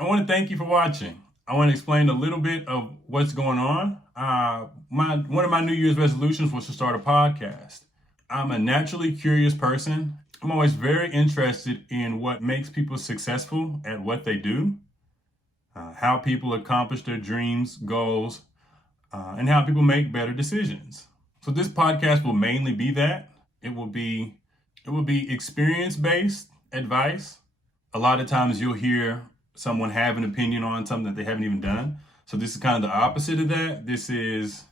I want to thank you for watching. I want to explain a little bit of what's going on. One of my New Year's resolutions was to start a podcast. I'm a naturally curious person. I'm always very interested in what makes people successful at what they do, how people accomplish their dreams, goals, and how people make better decisions. So this podcast will mainly be that. It will be experience-based advice. A lot of times you'll hear someone have an opinion on something that they haven't even done. So this is kind of the opposite of that. This is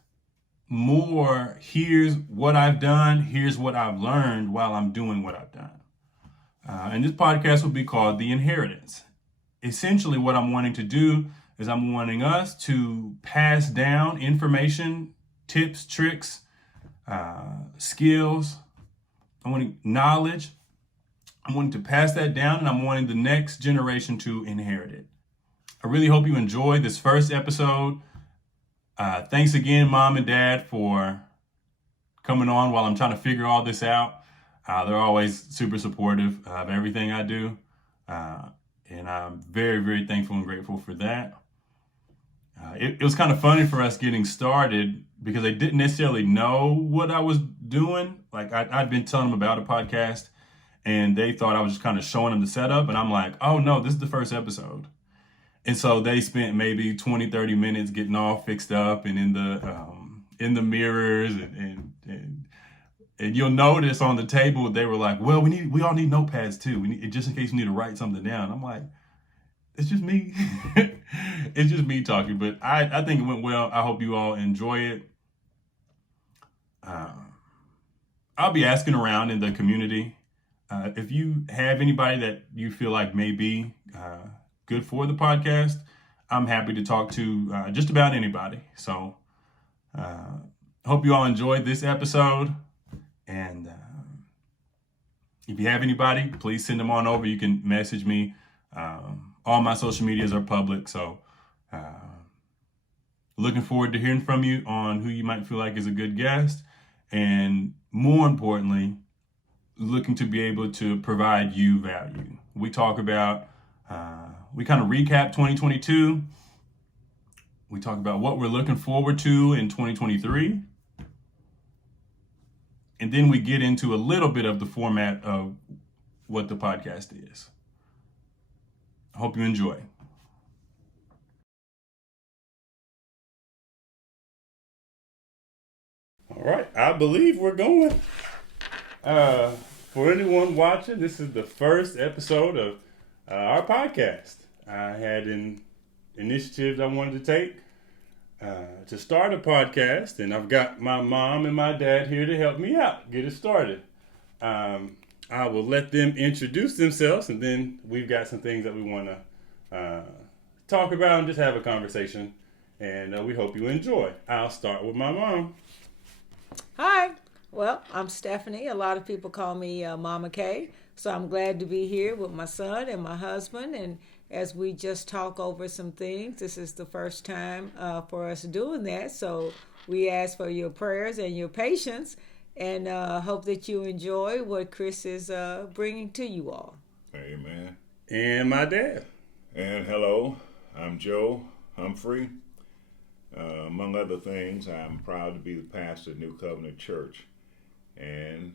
more, here's what I've done, here's what I've learned while I'm doing what I've done. And this podcast will be called The Inheritance. Essentially what I'm wanting to do is I'm wanting us to pass down information, tips, tricks, skills. I want knowledge. I'm wanting to pass that down, and I'm wanting the next generation to inherit it. I really hope you enjoyed this first episode. Thanks again, Mom and Dad, for coming on while I'm trying to figure all this out. They're always super supportive of everything I do. And I'm very, very thankful and grateful for that. It was kind of funny for us getting started because they didn't necessarily know what I was doing. Like I'd been telling them about a podcast, and they thought I was just kind of showing them the setup. And I'm like, oh no, this is the first episode. And so they spent maybe 20, 30 minutes getting all fixed up and in the mirrors and you'll notice on the table, they were like, well, we all need notepads too. We need, just in case we need to write something down. I'm like, it's just me. It's just me talking, but I think it went well. I hope you all enjoy it. I'll be asking around in the community. If you have anybody that you feel like may be good for the podcast, I'm happy to talk to just about anybody. So hope you all enjoyed this episode. And if you have anybody, please send them on over. You can message me. All my social medias are public. So looking forward to hearing from you on who you might feel like is a good guest. And more importantly, looking to be able to provide you value. We talk about, we kind of recap 2022. We talk about what we're looking forward to in 2023. And then we get into a little bit of the format of what the podcast is. I hope you enjoy. All right, I believe we're going. For anyone watching, this is the first episode of our podcast. I had an initiative I wanted to take to start a podcast, and I've got my mom and my dad here to help me out, get it started. I will let them introduce themselves, and then we've got some things that we want to talk about and just have a conversation, and we hope you enjoy. I'll start with my mom. Hi. Well, I'm Stephanie. A lot of people call me Mama K. So I'm glad to be here with my son and my husband. And as we just talk over some things, this is the first time for us doing that. So we ask for your prayers and your patience, and hope that you enjoy what Chris is bringing to you all. Amen. And my dad. And hello, I'm Joe Humphrey. Among other things, I'm proud to be the pastor of New Covenant Church. And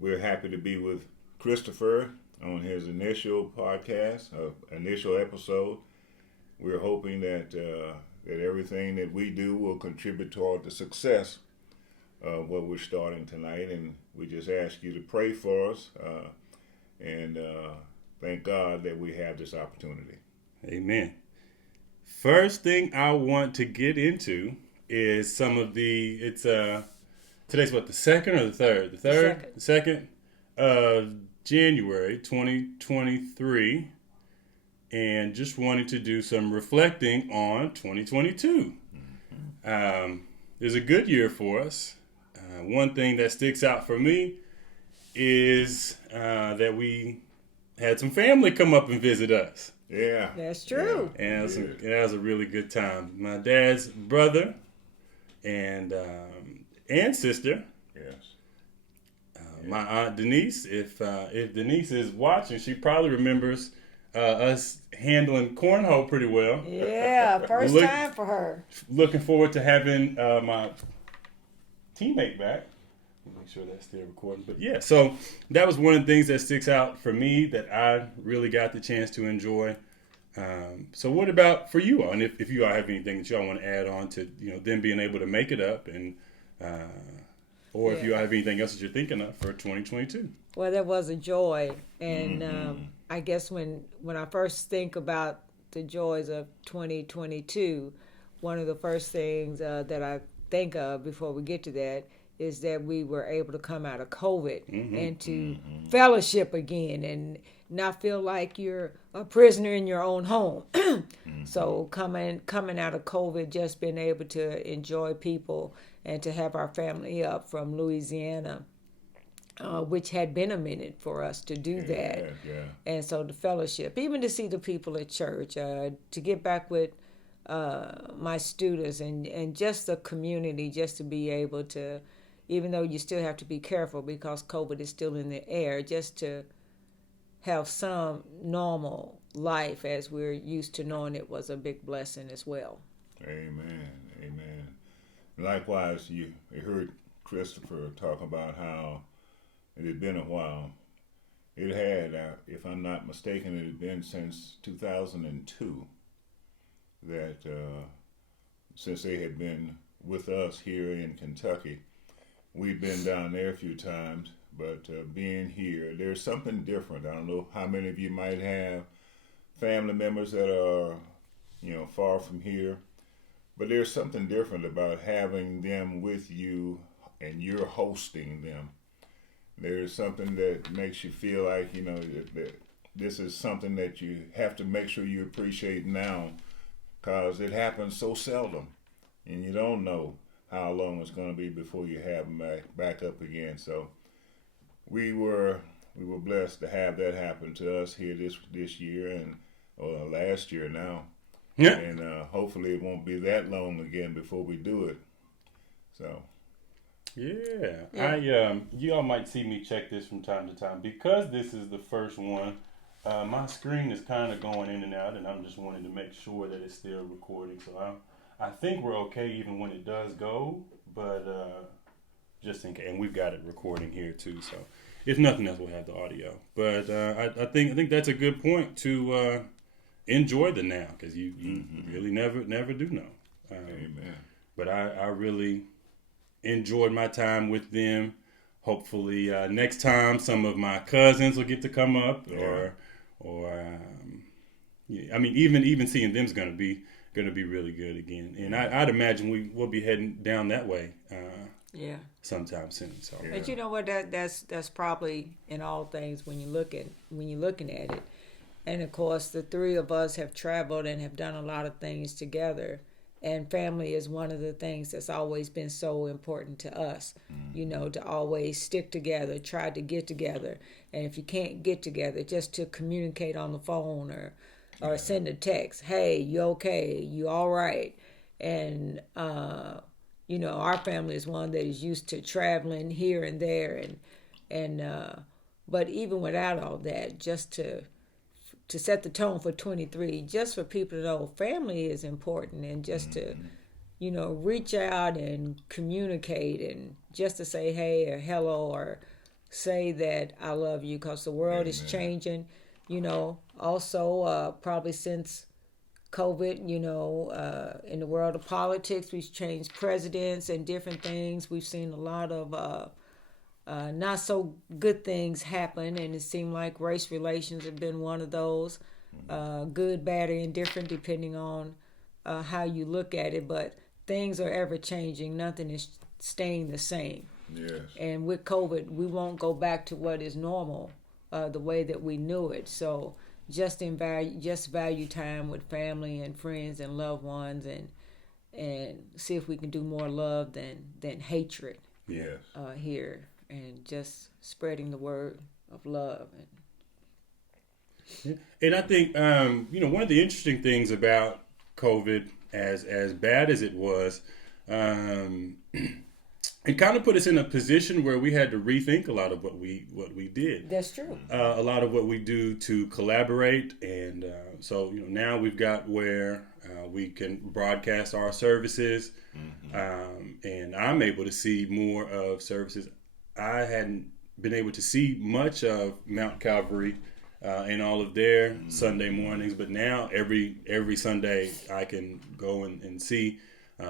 we're happy to be with Christopher on his initial podcast, initial episode. We're hoping that that everything that we do will contribute toward the success of what we're starting tonight. And we just ask you to pray for us and thank God that we have this opportunity. Amen. First thing I want to get into is some of today's what, the second or the third? The second of January 2023. And just wanted to do some reflecting on 2022. It was a good year for us. One thing that sticks out for me is that we had some family come up and visit us. Yeah. That's true. And it was a really good time. My dad's brother and sister. Yes. My aunt Denise, if Denise is watching, she probably remembers us handling cornhole pretty well. Yeah, first time for her. Looking forward to having my teammate back. Make sure that's still recording. But yeah, so that was one of the things that sticks out for me that I really got the chance to enjoy. So what about for you all? And if you all have anything that y'all want to add on to, them being able to make it up, and or if you all have anything else that you're thinking of for 2022. Well, that was a joy. And I guess when I first think about the joys of 2022, one of the first things that I think of before we get to that is that we were able to come out of COVID and to fellowship again and not feel like you're a prisoner in your own home. So coming out of COVID, just being able to enjoy people and to have our family up from Louisiana, which had been a minute for us to do that. Yeah. And so the fellowship, even to see the people at church, to get back with my students and just the community, just to be able to, even though you still have to be careful because COVID is still in the air, just to have some normal life as we're used to knowing it was a big blessing as well. Amen. Likewise, you heard Christopher talk about how it had been a while. It had, if I'm not mistaken, it had been since 2002 that since they had been with us here in Kentucky. We've been down there a few times, but being here, there's something different. I don't know how many of you might have family members that are, far from here, but there's something different about having them with you and you're hosting them. There's something that makes you feel like, that this is something that you have to make sure you appreciate now, because it happens so seldom, and you don't know how long it's going to be before you have them back up again. So we were blessed to have that happen to us here this year or last year now. Yeah. And hopefully it won't be that long again before we do it. So. Yeah. You all might see me check this from time to time because this is the first one. My screen is kind of going in and out, and I'm just wanting to make sure that it's still recording. So I think we're okay even when it does go, but just in case. And we've got it recording here too, so if nothing else, we'll have the audio. But I think that's a good point to enjoy the now, because you really never do know. Amen. But I really enjoyed my time with them. Hopefully next time some of my cousins will get to come up, even seeing them's gonna be really good again. And I'd imagine we'll be heading down that way sometime soon. So But you know what, that's probably in all things when you're looking at it. And of course the three of us have traveled and have done a lot of things together. And family is one of the things that's always been so important to us, to always stick together, try to get together. And if you can't get together, just to communicate on the phone or send a text, hey, you okay? You all right? And, our family is one that is used to traveling here and there. But even without all that, just to set the tone for 23, just for people to know family is important, and just to, reach out and communicate, and just to say hey or hello or say that I love you, because the world is changing, also probably since COVID, in the world of politics, we've changed presidents and different things. We've seen a lot of not so good things happen, and it seemed like race relations have been one of those, good, bad, or indifferent, depending on how you look at it. But things are ever changing. Nothing is staying the same. Yes. And with COVID, we won't go back to what is normal, the way that we knew it. So just value time with family and friends and loved ones, and see if we can do more love than hatred. Yes. Here. And just spreading the word of love. And I think, one of the interesting things about COVID, as bad as it was, it kind of put us in a position where we had to rethink a lot of what we did. That's true. A lot of what we do to collaborate, and so now we've got where we can broadcast our services, and I'm able to see more of services I hadn't been able to see much of Mount Calvary and all of their Sunday mornings, but now every Sunday I can go and see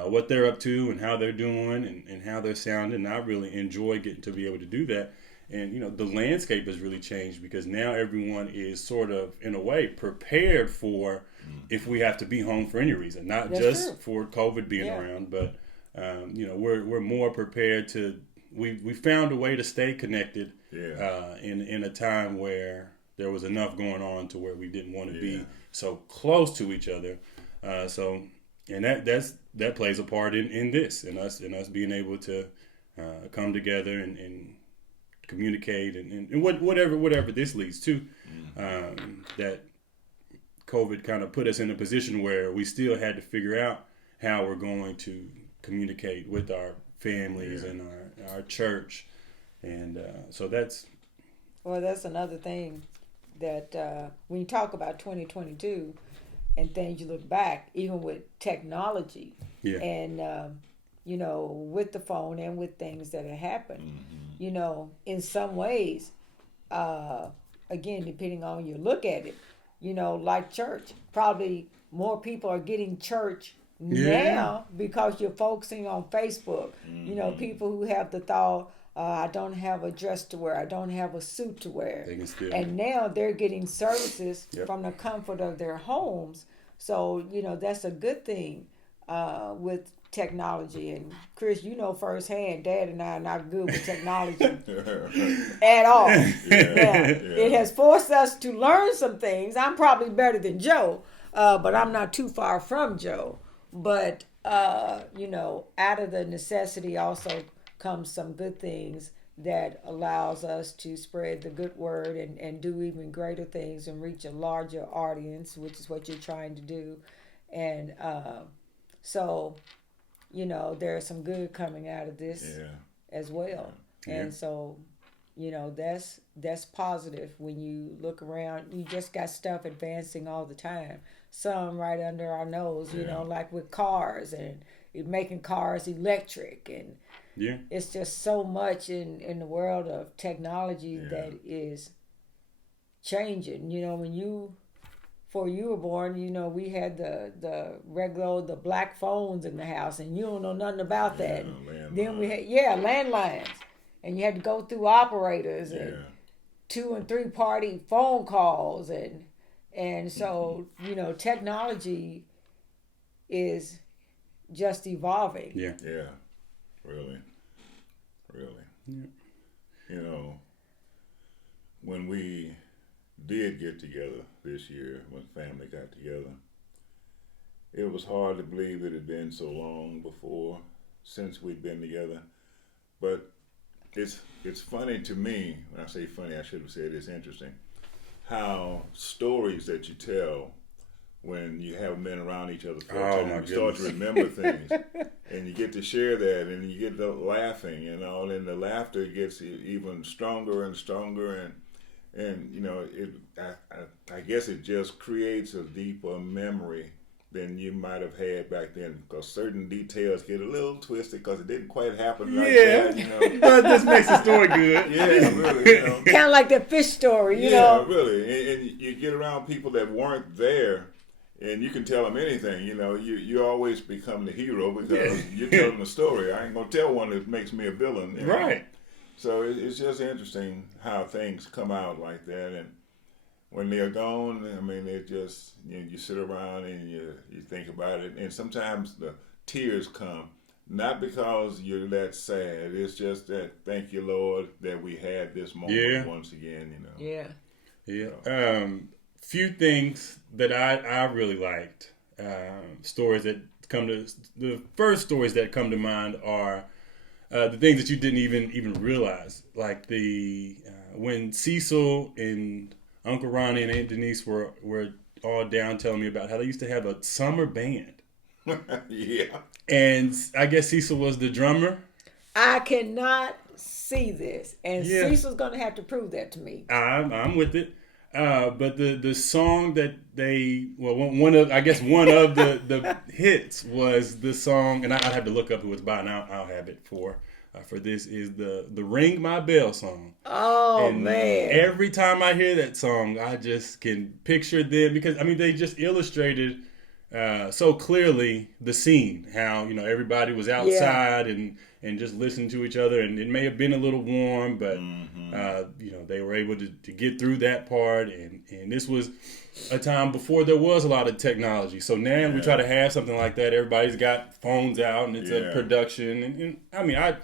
what they're up to and how they're doing and how they're sounding. And I really enjoy getting to be able to do that. And, the landscape has really changed because now everyone is sort of, in a way, prepared for if we have to be home for any reason, not That's just true. for COVID being around, but, we're more prepared to, we found a way to stay connected in a time where there was enough going on to where we didn't want to be so close to each other. And that plays a part in this, in us being able to come together and communicate and whatever this leads to. That COVID kind of put us in a position where we still had to figure out how we're going to communicate with our families and our church, and so that's another thing that when you talk about 2022 and things, you look back, even with technology and with the phone and with things that have happened, in some ways, again, depending on you look at it, like church, probably more people are getting church now because you're focusing on Facebook. People who have the thought, I don't have a dress to wear, I don't have a suit to wear. they can still. And now they're getting services from the comfort of their homes. So, that's a good thing with technology. And Chris, firsthand, Dad and I are not good with technology at all. It has forced us to learn some things. I'm probably better than Joe, but I'm not too far from Joe. But, out of the necessity also comes some good things that allows us to spread the good word and do even greater things and reach a larger audience, which is what you're trying to do. And so, there's some good coming out of this as well. And so, that's positive when you look around. You just got stuff advancing all the time. Some right under our nose, like with cars and making cars electric, and it's just so much in the world of technology that is changing. Before you were born, we had the regular, the black phones in the house, and you don't know nothing about that. Then we had landlines, and you had to go through operators and 2 and 3 party phone calls, and so technology is just evolving. Really. When we did get together this year, when family got together, it was hard to believe it had been so long since we'd been together. But it's funny to me. When I say funny, I should have said it's interesting how stories that you tell when you haven't been around each other for a time, you start to remember things, and you get to share that, and you get to laughing, and the laughter gets even stronger and stronger, and I guess it just creates a deeper memory than you might have had back then, because certain details get a little twisted because it didn't quite happen like that. But this makes the story good. Really. Kind of like that fish story, really. And you get around people that weren't there, and you can tell them anything. You always become the hero because you're telling the story. I ain't gonna tell one that makes me a villain. Right. So it's just interesting how things come out like that, and when they're gone, it just you sit around and you think about it, and sometimes the tears come, not because you're that sad. It's just that thank you, Lord, that we had this moment once again. Few things that I really liked. Stories that the first stories that come to mind are the things that you didn't even realize, like the when Cecil and Uncle Ronnie and Aunt Denise were all down telling me about how they used to have a summer band. And I guess Cecil was the drummer. I cannot see this, and Yeah. Cecil's gonna have to prove that to me. I'm with it. But the song that one of the hits was the song, and I'd have to look up who it's by, and I'll have it for this is the Ring My Bell song. Oh And man! every time I hear that song, I just can picture them because they just illustrated so clearly the scene, how everybody was outside and just listening to each other, and it may have been a little warm, but they were able to get through that part, and this was a time before there was a lot of technology. So now we try to have something like that. Everybody's got phones out, and it's a production, and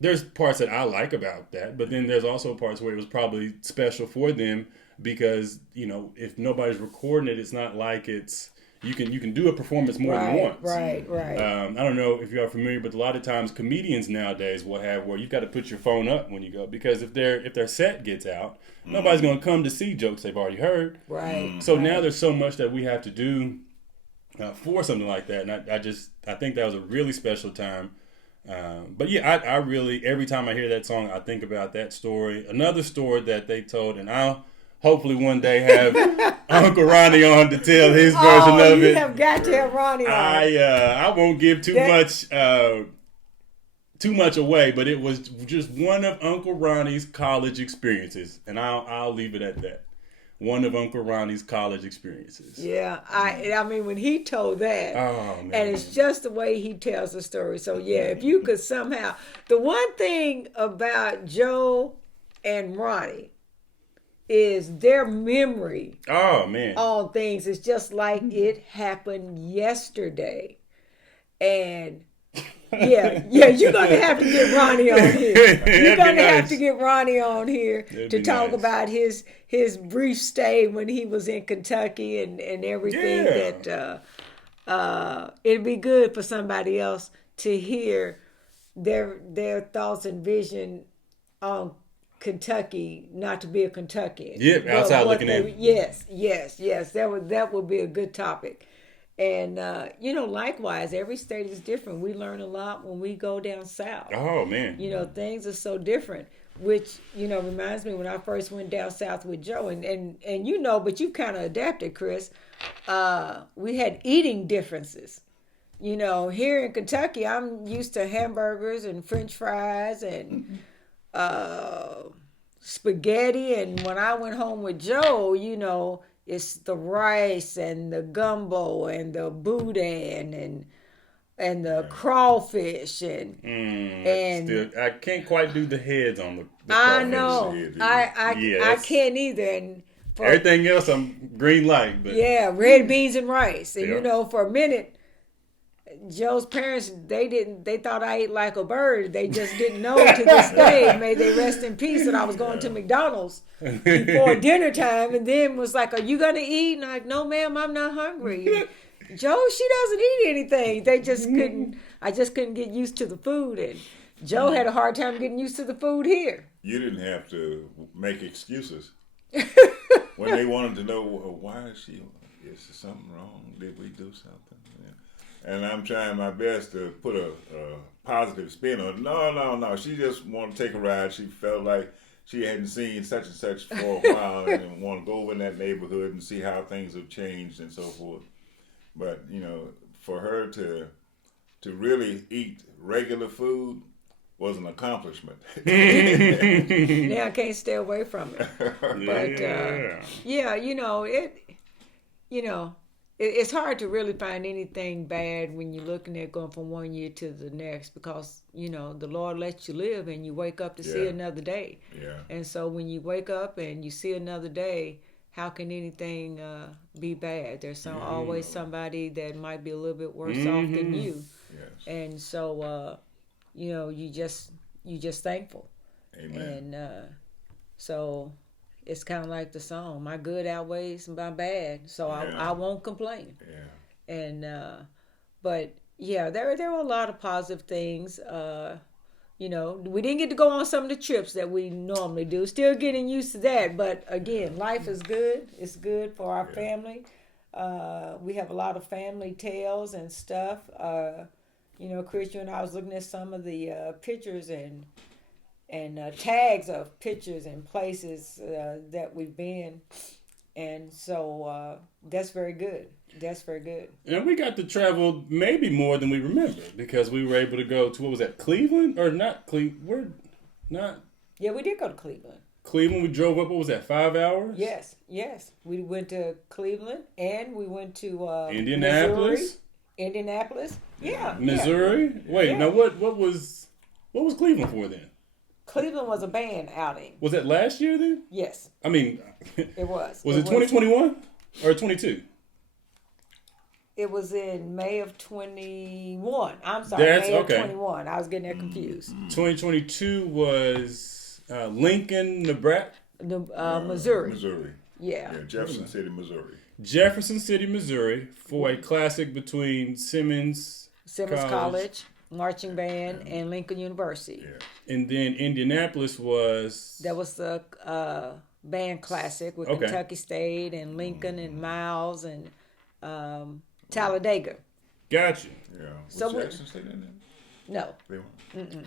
there's parts that I like about that, but then there's also parts where it was probably special for them because if nobody's recording it, it's not like it's you can do a performance more than once. Right. I don't know if you are familiar, but a lot of times comedians nowadays will have where you've got to put your phone up when you go because if their set gets out, nobody's going to come to see jokes they've already heard. Right. So now there's so much that we have to do for something like that, and I think that was a really special time. But yeah, I really every time I hear that song, I think about that story. Another story that they told, and I'll hopefully one day have Uncle Ronnie on to tell his version of you it. have got to have Ronnie on. I won't give too much away, but it was just one of Uncle Ronnie's college experiences, and I'll leave it at that. One of Uncle Ronnie's college experiences. Yeah, I mean when he told that, Oh man, and it's just the way he tells the story. So yeah, if you could somehow, the one thing about Joe and Ronnie is their memory oh man, on things is just like it happened yesterday, and you're gonna have to get Ronnie on here. You're gonna have to get Ronnie on here to talk about his brief stay when he was in Kentucky and everything. That it'd be good for somebody else to hear their thoughts and vision on Kentucky, not to be a Kentuckian. Yep, outside looking in. Yes. That would be a good topic. And, likewise, every state is different. We learn a lot when we go down south. Oh, man. Things are so different, which, reminds me when I first went down south with Joe. And but you kind of adapted, Chris. We had eating differences. Here in Kentucky, I'm used to hamburgers and French fries and spaghetti. And when I went home with Joe, it's the rice and the gumbo and the boudin and the crawfish and I can't quite do the heads on the I know I can't either, and for everything else I'm green light, but red beans and rice, and yep. For a minute Joe's parents, they thought I ate like a bird. They just didn't know to this day, may they rest in peace, that I was going to McDonald's before dinner time, and then was like, are you going to eat? And I'm like, no ma'am, I'm not hungry. And Joe, she doesn't eat anything. I just couldn't get used to the food, and Joe had a hard time getting used to the food here. You didn't have to make excuses. When they wanted to know, why is there something wrong? Did we do something? And I'm trying my best to put a positive spin on it. No. She just wanted to take a ride. She felt like she hadn't seen such and such for a while and want to go over in that neighborhood and see how things have changed and so forth. But, for her to really eat regular food was an accomplishment. Now I can't stay away from it. But, it's hard to really find anything bad when you're looking at going from one year to the next, because, the Lord lets you live and you wake up to see another day. Yeah. And so when you wake up and you see another day, how can anything be bad? There's always somebody that might be a little bit worse off than you. Yes. And so, you just thankful. Amen. And so it's kind of like the song, my good outweighs my bad, so I won't complain. Yeah. And but there were a lot of positive things. We didn't get to go on some of the trips that we normally do. Still getting used to that, but again, life is good. It's good for our family. We have a lot of family tales and stuff. You know, Christian, I was looking at some of the pictures and tags of pictures and places that we've been, and so that's very good. That's very good. And we got to travel maybe more than we remember because we were able to go to, what was that, Cleveland? Or not Cleveland? We're not. Yeah, we did go to Cleveland. Cleveland, we drove up, what was that, 5 hours? Yes. We went to Cleveland and we went to Indianapolis. Missouri. Indianapolis. Yeah. Missouri? Yeah. Wait, Yeah. now what was Cleveland for then? Cleveland was a band outing. Was that last year then? Yes, I mean, it was. was it 2021 or 22? It was in May of 21. I'm sorry, That's May okay. of 21. I was getting that confused. 2022 was Lincoln, Nebraska. Missouri. Missouri. Yeah. Yeah, Jefferson City, Missouri. Jefferson City, Missouri, for a classic between Simmons College, marching band, and Lincoln University. Yeah. And then Indianapolis was... That was the band classic with Okay. Kentucky State and Lincoln and Miles and Talladega. Gotcha. Yeah. So Was we- Jackson State in there? No. They weren't.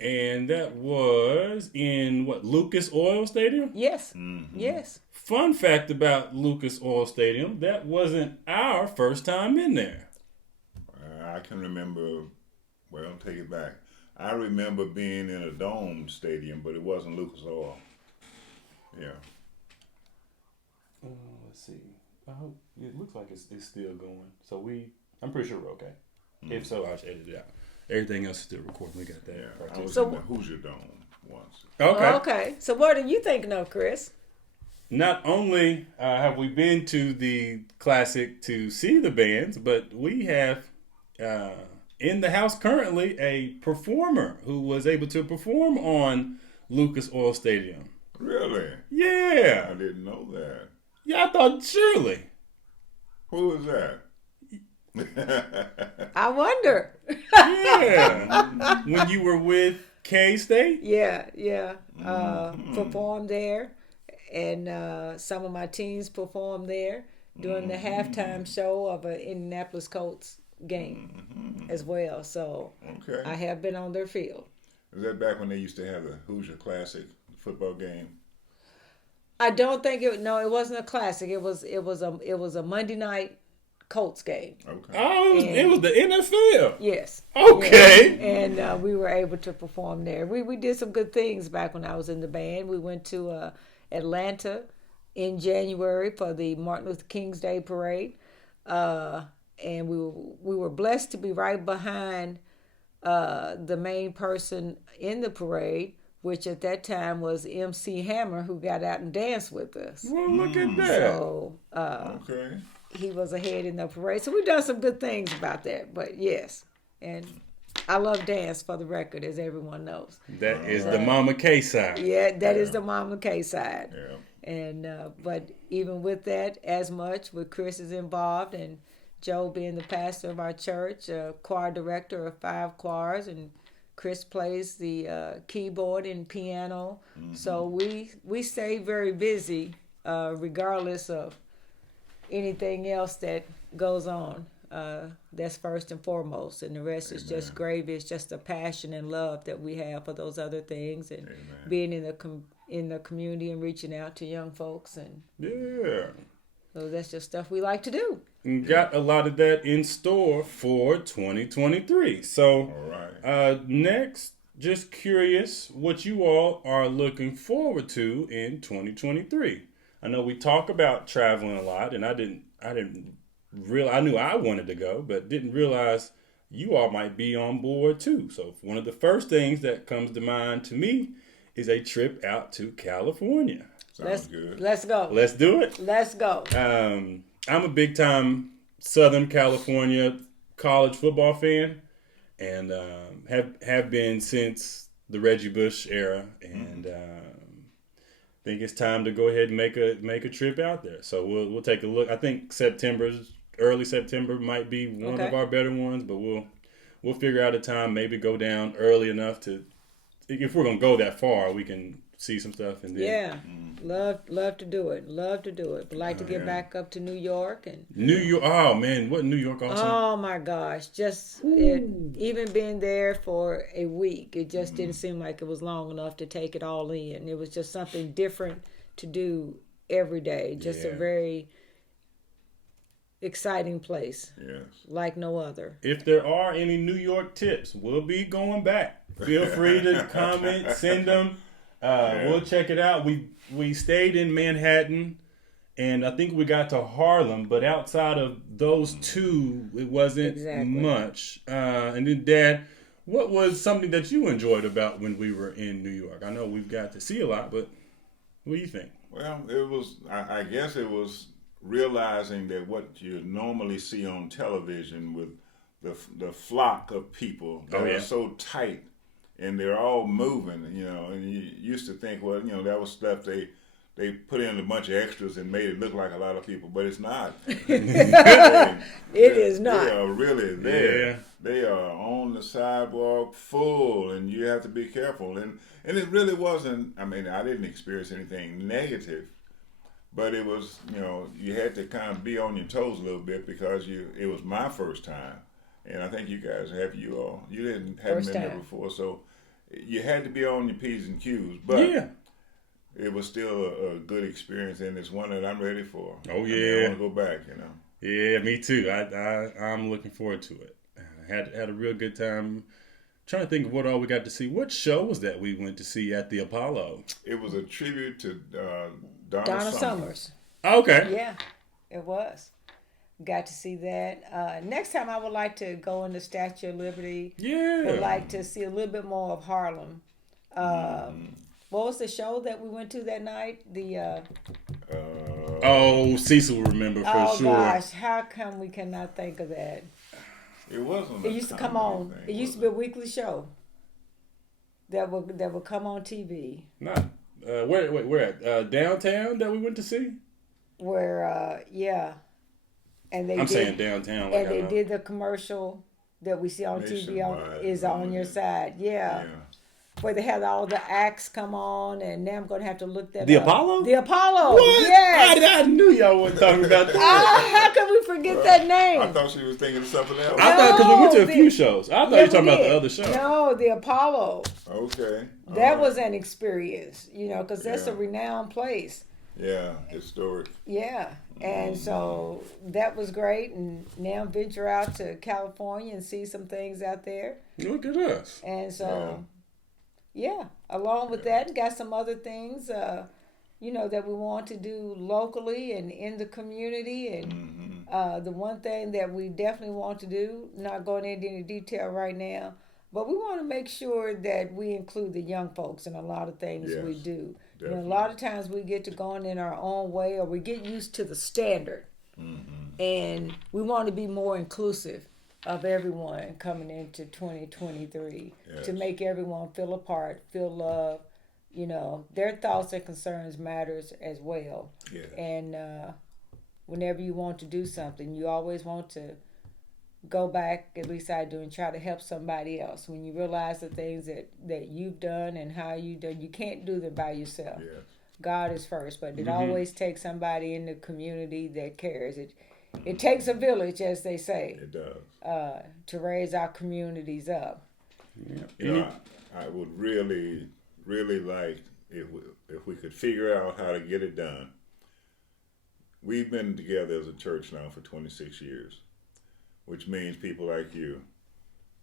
And that was in, what, Lucas Oil Stadium? Yes. Mm-hmm. Yes. Fun fact about Lucas Oil Stadium, that wasn't our first time in there. I can remember, well, take it back. I remember being in a dome stadium, but it wasn't Lucas Oil. Yeah. Let's see. I hope it looks like it's still going. So I'm pretty sure we're okay. If so, I'll just edit it out. Everything else is still recording. We got that. Yeah. part I too. was So- in the Hoosier Dome once. Okay. Okay. So what are you thinking of, Chris? Not only have we been to the classic to see the bands, but we have in the house currently a performer who was able to perform on Lucas Oil Stadium. Really? I Yeah. didn't know that. Yeah, I thought surely. Who was that? I wonder. Yeah. When you were with K-State? Yeah. Performed there, and some of my teams performed there during the halftime show of an Indianapolis Colts game as well. So Okay. I have been on their field. Was that back when they used to have the Hoosier Classic football game? I don't think it. No, it wasn't a classic. It was a Monday night Colts game. Okay. Oh, it was the NFL. Yes. Okay. Yes. And we were able to perform there. We did some good things back when I was in the band. We went to Atlanta in January for the Martin Luther King's Day parade, and we were blessed to be right behind the main person in the parade, which at that time was MC Hammer, who got out and danced with us. Well, look at that. So Okay. he was ahead in the parade. So we've done some good things about that. But yes, and I love dance, for the record, as everyone knows. That is the Mama K side. Yeah, that is the Mama K side. Yeah. And but even with that, as much with Chris is involved, and Joe being the pastor of our church, choir director of 5 choirs, and Chris plays the keyboard and piano. So we stay very busy, regardless of anything else that goes on. That's first and foremost, and the rest is just gravy. It's just a passion and love that we have for those other things, and being in the community and reaching out to young folks, and Yeah. so that's just stuff we like to do. And got a lot of that in store for 2023. So All right. next, just curious what you all are looking forward to in 2023. I know we talk about traveling a lot, and I knew I wanted to go, but didn't realize you all might be on board too. So one of the first things that comes to mind to me is a trip out to California. Sounds good. Let's go. Let's do it. Let's go. I'm a big time Southern California college football fan, and have been since the Reggie Bush era, and think it's time to go ahead and make a trip out there. So we'll take a look. I think early September might be one of our better ones, but we'll figure out a time. Maybe go down early enough to, if we're gonna go that far, we can see some stuff, and then Yeah, love to do it. Love to do it. But like to get back up to New York and New York. Oh man, what New York awesome? oh my gosh, just even being there for a week, it just didn't seem like it was long enough to take it all in. It was just something different to do every day. Just a very exciting place. Yes. Like no other. If there are any New York tips, we'll be going back. Feel free to comment, send them. We'll check it out. We stayed in Manhattan, and I think we got to Harlem, but outside of those two, it wasn't much. And then, Dad, what was something that you enjoyed about when we were in New York? I know we've got to see a lot, but what do you think? Well, it was, I guess it was realizing that what you normally see on television with the flock of people that are so tight and they're all moving, and you used to think, well, that was stuff they put in a bunch of extras and made it look like a lot of people, but it's not. It is not. They are really there. Yeah. They are on the sidewalk full, and you have to be careful. And it really wasn't, I mean, I didn't experience anything negative, but it was, you had to kind of be on your toes a little bit because it was my first time. And I think you guys haven't been there before, so you had to be on your P's and Q's. But it was still a good experience, and it's one that I'm ready for. Oh, yeah. I want to go back, Yeah, me too. I'm looking forward to it. I had a real good time. Trying to think of what all we got to see. What show was that we went to see at the Apollo? It was a tribute to Donna Summers. Okay. Yeah, it was. Got to see that. Next time I would like to go in the Statue of Liberty. Yeah. Would like to see a little bit more of Harlem. What was the show that we went to that night? Cecil will remember for sure. Oh gosh, how come we cannot think of that? It wasn't. It used to come on. It used to be a weekly show that would come on TV. Not where at downtown that we went to see. Where and they saying downtown. And they did the commercial that we see on TV is on your side. Yeah. Where they had all the acts come on, and now I'm going to have to look that up. The Apollo? The Apollo. What? Yes. I knew y'all weren't talking about that. How could we forget that name? I thought she was thinking of something else. I thought because we went to a few shows. I thought you were talking about the other show. No, the Apollo. Okay. That was an experience, because that's a renowned place. Yeah, historic. Yeah. And so that was great. And now venture out to California and see some things out there. Look at us. And so... Yeah, along with that, got some other things, that we want to do locally and in the community. And the one thing that we definitely want to do, not going into any detail right now, but we want to make sure that we include the young folks in a lot of things we do. A lot of times we get to going in our own way, or we get used to the standard. And we want to be more inclusive of everyone coming into 2023 to make everyone feel a part, feel loved. Their thoughts and concerns matters as well. Yes. And whenever you want to do something, you always want to go back, at least I do, and try to help somebody else. When you realize the things that you've done and how you've done, you can't do them by yourself. Yes. God is first, but it always takes somebody in the community that cares. It takes a village, as they say. It does. To raise our communities up. Yeah. I would really, really like if we could figure out how to get it done. We've been together as a church now for 26 years, which means people like you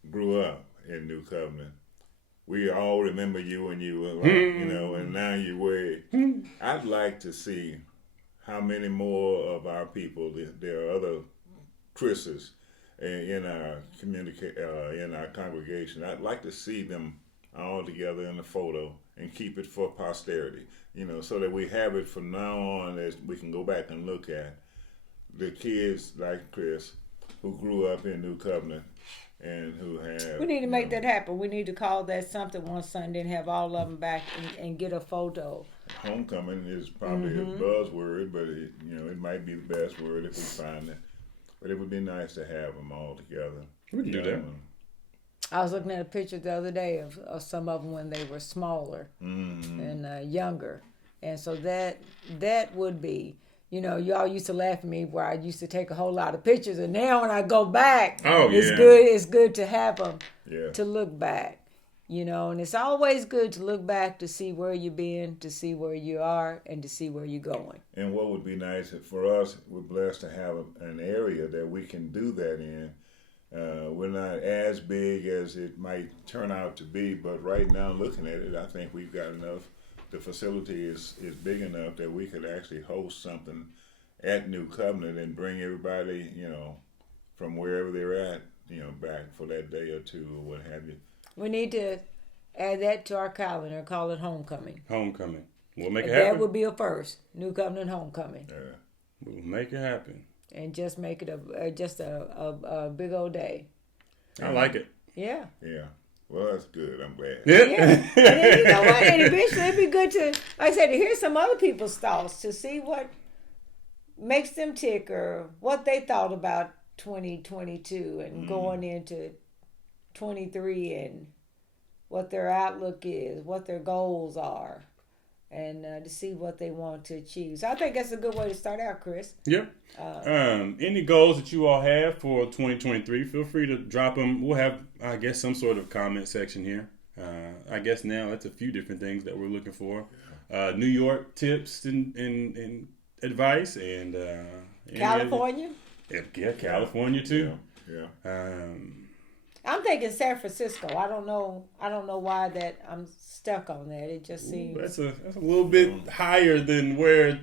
grew up in New Covenant. We all remember you when you were like, and now you're way. I'd like to see how many more of our people, there are other Chris's in our in our congregation. I'd like to see them all together in a photo and keep it for posterity, so that we have it from now on, as we can go back and look at the kids like Chris who grew up in New Covenant and who have. We need to make that happen. We need to call that something one Sunday and have all of them back and get a photo. Homecoming is probably a buzzword, but it might be the best word if we find it. But it would be nice to have them all together. We can do that. I was looking at a picture the other day of some of them when they were smaller and younger, and so that would be, y'all used to laugh at me where I used to take a whole lot of pictures, and now when I go back, it's good. It's good to have them to look back, and it's always good to look back to see where you've been, to see where you are, and to see where you're going. And what would be nice for us, we're blessed to have an area that we can do that in. We're not as big as it might turn out to be, but right now, looking at it, I think we've got enough. The facility is big enough that we could actually host something at New Covenant and bring everybody, from wherever they're at, back for that day or two or what have you. We need to add that to our calendar and call it homecoming. Homecoming. We'll make it happen. That would be a first. New Covenant homecoming. Yeah. We'll make it happen. And just make it a big old day. I like it. Yeah. Yeah. Well, that's good. I'm glad. Yeah. And then, what? And eventually it'd be good to, like I said, to hear some other people's thoughts, to see what makes them tick or what they thought about 2022 and going into 23 and what their outlook is, what their goals are. And to see what they want to achieve. So I think that's a good way to start out, Chris. Yep. Any goals that you all have for 2023, feel free to drop them. We'll have, I guess, some sort of comment section here. I guess now that's a few different things that we're looking for. New York tips and advice and California. Yeah, California too. Yeah. I'm thinking San Francisco. I don't know why that I'm stuck on that. It just seems that's a little bit higher than where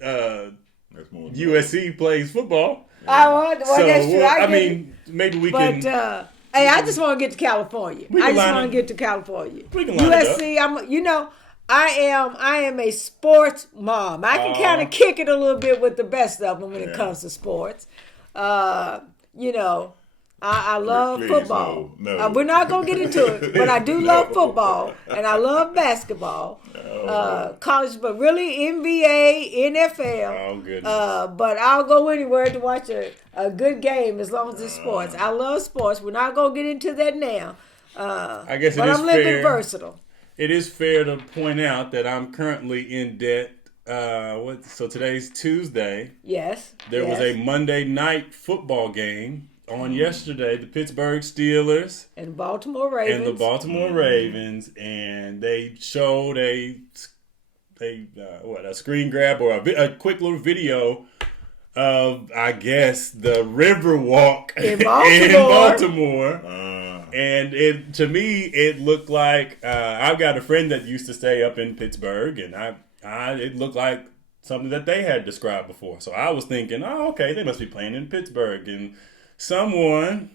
That's more USC plays football. Well, that's true. I mean, maybe we can. But hey, I just want to get to California. I just want to get to California. We can line it up. USC. I am a sports mom. I can kind of kick it a little bit with the best of them when it comes to sports. I love football. No. We're not going to get into it, but I do love football, and I love basketball, college, but really NBA, NFL. Oh, goodness. But I'll go anywhere to watch a good game as long as it's sports. I love sports. We're not going to get into that now. I guess but it is I'm living fair. versatile. It is fair to point out that I'm currently in debt. So today's Tuesday. Yes. There was a Monday night football game on yesterday. The Pittsburgh Steelers and Baltimore Ravens. And the Baltimore Ravens, and they showed a screen grab or a quick little video of, I guess, the River Walk in Baltimore. And to me, it looked like I've got a friend that used to stay up in Pittsburgh, and it looked like something that they had described before. So I was thinking, oh, okay, they must be playing in Pittsburgh. And someone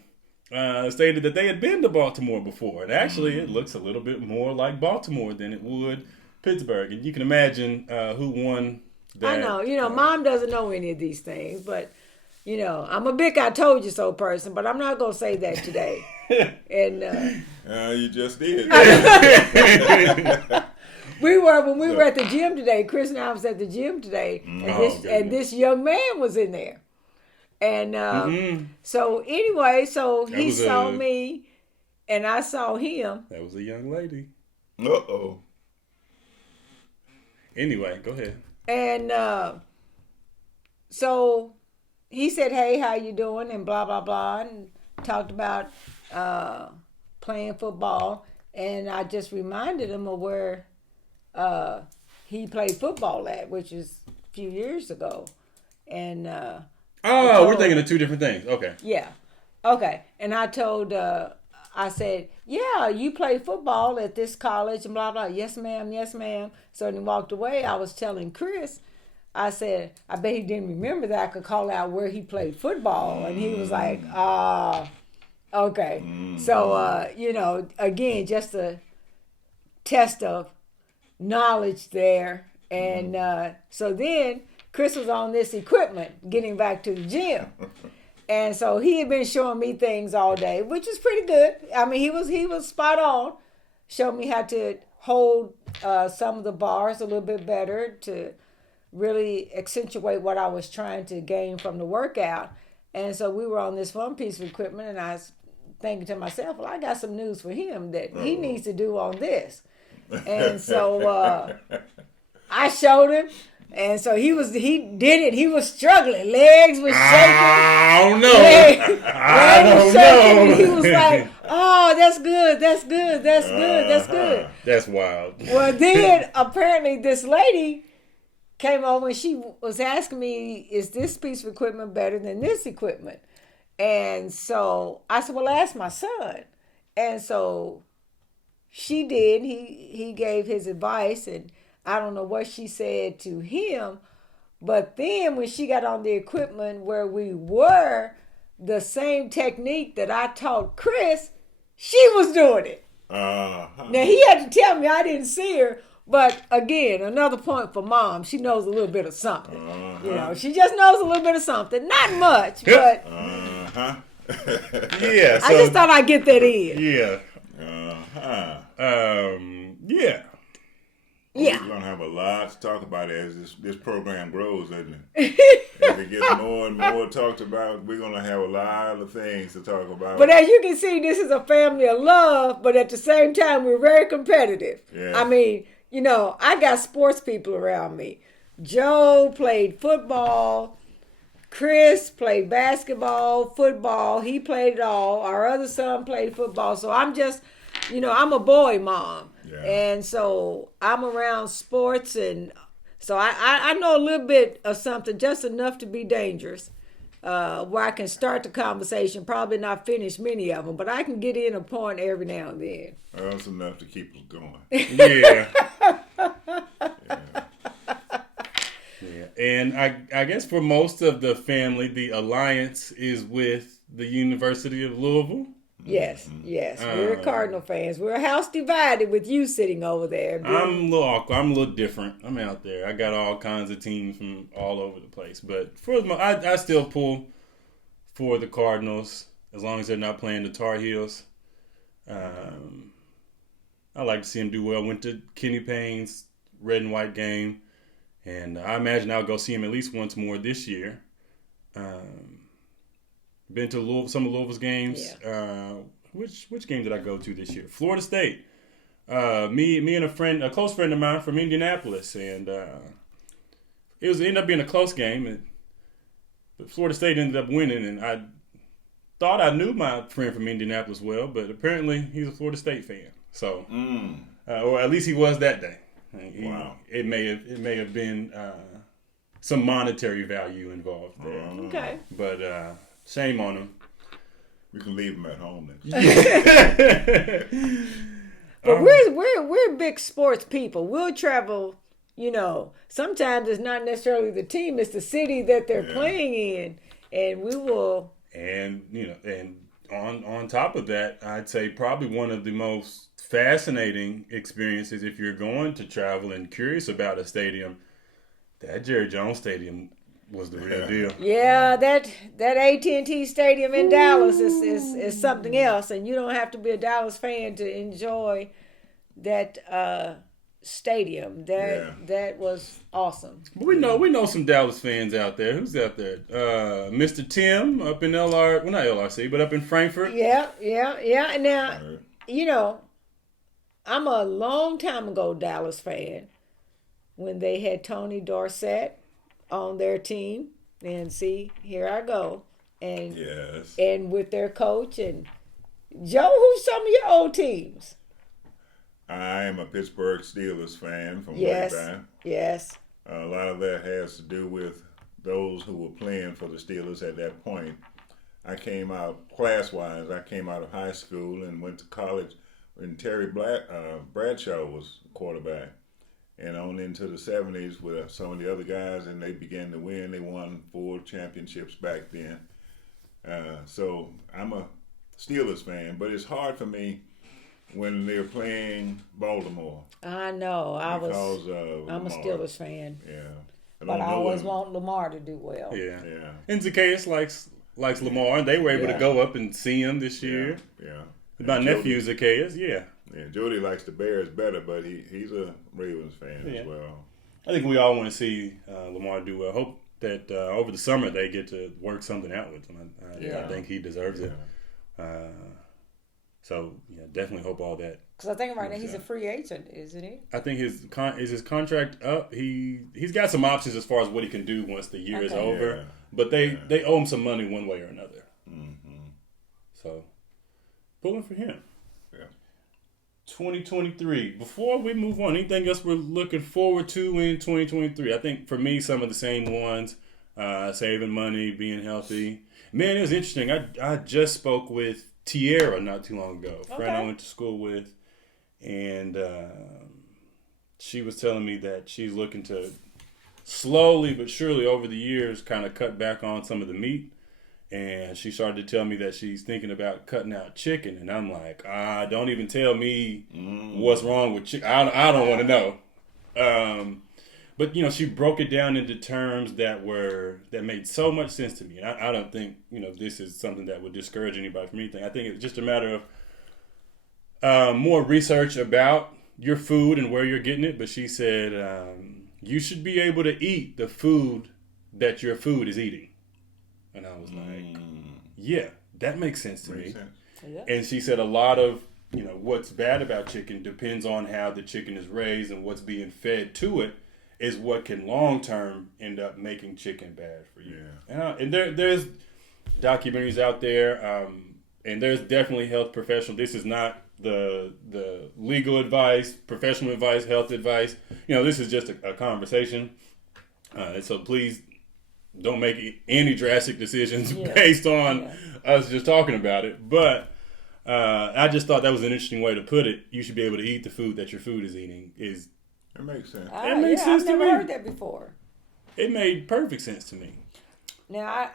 stated that they had been to Baltimore before. And actually, it looks a little bit more like Baltimore than it would Pittsburgh. And you can imagine who won that. I know. Mom doesn't know any of these things, but... I'm a big I told you so person, but I'm not going to say that today. And you just did. When we were at the gym today, Chris and I was at the gym today, and this young man was in there. And so anyway, he saw me, and I saw him. That was a young lady. Uh-oh. Anyway, go ahead. And so... he said, "Hey, how you doing?" and blah, blah, blah, and talked about playing football. And I just reminded him of where he played football at, which is a few years ago. And we're thinking of two different things. Okay. Yeah. Okay. And I told, I said, "Yeah, you played football at this college," and blah, blah. "Yes, ma'am. Yes, ma'am." So when he walked away, I was telling Chris, I said, I bet he didn't remember that I could call out where he played football. And he was like, okay. So, again, just a test of knowledge there. And so then Chris was on this equipment, getting back to the gym. And so he had been showing me things all day, which is pretty good. I mean, he was spot on. Showed me how to hold some of the bars a little bit better to really accentuate what I was trying to gain from the workout. And so we were on this one piece of equipment, and I thinking to myself, well, I got some news for him that he needs to do on this. And so I showed him. And so he did it. He was struggling. Legs was shaking. I don't know. I don't know. And he was like, oh, that's good. That's good. That's good. That's good. That's wild. Well, then apparently this lady came over and she was asking me, is this piece of equipment better than this equipment? And so I said, well, ask my son. And so she did. He gave his advice, and I don't know what she said to him, but then when she got on the equipment where we were, the same technique that I taught Chris, she was doing it. Now, he had to tell me, I didn't see her, but again, another point for Mom. She knows a little bit of something. You know, she just knows a little bit of something. Not much, but yeah. So, I just thought I'd get that in. Yeah. Yeah. We're going to have a lot to talk about as this program grows, doesn't it? As it gets more and more talked about, we're going to have a lot of things to talk about. But as you can see, this is a family of love, but at the same time, we're very competitive. Yeah. I mean, you know, I got sports people around me. Joe played football. Chris played basketball, football. He played it all. Our other son played football. So I'm just, you know, I'm a boy mom. Yeah. And so I'm around sports, and so I know a little bit of something, just enough to be dangerous, where I can start the conversation, probably not finish many of them, but I can get in a point every now and then. Well, that's enough to keep us going. Yeah. Yeah. And I guess for most of the family, the alliance is with the University of Louisville. Yes, yes. We're Cardinal fans. We're a house divided with you sitting over there. I'm a little awkward. I'm a little different. I'm out there. I got all kinds of teams from all over the place. But for the most, I still pull for the Cardinals as long as they're not playing the Tar Heels. I like to see them do well. Went to Kenny Payne's red and white game. And I imagine I'll go see him at least once more this year. Been to some of Louisville's games. Yeah. Which game did I go to this year? Florida State. Me and a close friend of mine from Indianapolis, and it ended up being a close game. But Florida State ended up winning, and I thought I knew my friend from Indianapolis well, but apparently he's a Florida State fan. So, or at least he was that day. Wow. It may have been some monetary value involved there. Okay. But shame on him. We can leave him at home then. But we're big sports people. We'll travel, you know. Sometimes it's not necessarily the team, it's the city that they're playing in. And we will. And, you know, and on top of that, I'd say probably one of the most fascinating experiences if you're going to travel and curious about a stadium, that Jerry Jones Stadium was the real deal. Yeah, that AT&T Stadium in Dallas is something else, and you don't have to be a Dallas fan to enjoy that stadium. That was awesome. But we know some Dallas fans out there. Who's out there? Mr. Tim up in not LRC, but up in Frankfurt. Yeah. And now, you know, I'm a long time ago Dallas fan when they had Tony Dorsett on their team, and see, here I go, and and with their coach. And Joe, who's some of your old teams? I am a Pittsburgh Steelers fan from way back. Yes. A lot of that has to do with those who were playing for the Steelers at that point. I came out class-wise. I came out of high school and went to college when Terry Bradshaw was quarterback. And on into the 70s with some of the other guys, and they began to win. They won 4 championships back then. So I'm a Steelers fan, but it's hard for me when they're playing Baltimore. I know. I'm a Steelers fan. Yeah. But I always want Lamar to do well. Yeah. And Zacchaeus likes Lamar, and they were able to go up and see him this year. Yeah. My nephew Zacchaeus, Yeah, Jody likes the Bears better, but he's a Ravens fan as well. I think we all want to see Lamar do well. Hope that over the summer they get to work something out with him. I think he deserves it. So yeah, definitely hope all that. Because I think right now he's a free agent, isn't he? I think his contract up. He's got some options as far as what he can do once the year is over. Yeah. But they owe him some money one way or another. Mm-hmm. So pulling for him. Yeah. 2023. Before we move on, anything else we're looking forward to in 2023? I think for me, some of the same ones. Saving money, being healthy. Man, it was interesting. I just spoke with Tierra not too long ago. A friend I went to school with. And she was telling me that she's looking to slowly but surely over the years kind of cut back on some of the meat. And she started to tell me that she's thinking about cutting out chicken. And I'm like, don't even tell me what's wrong with chicken. I don't want to know. But, she broke it down into terms that made so much sense to me. And I don't think, this is something that would discourage anybody from anything. I think it's just a matter of more research about your food and where you're getting it. But she said you should be able to eat the food that your food is eating. And I was like, yeah, that makes sense to me. Yeah. And she said a lot of, what's bad about chicken depends on how the chicken is raised and what's being fed to it is what can long-term end up making chicken bad for you. Yeah. And there's documentaries out there, and there's definitely health professionals. This is not the legal advice, professional advice, health advice. This is just a conversation. And so please don't make any drastic decisions based on us just talking about it. But I just thought that was an interesting way to put it. You should be able to eat the food that your food is eating. It makes sense. It makes sense to me. I've never heard that before. It made perfect sense to me. Now,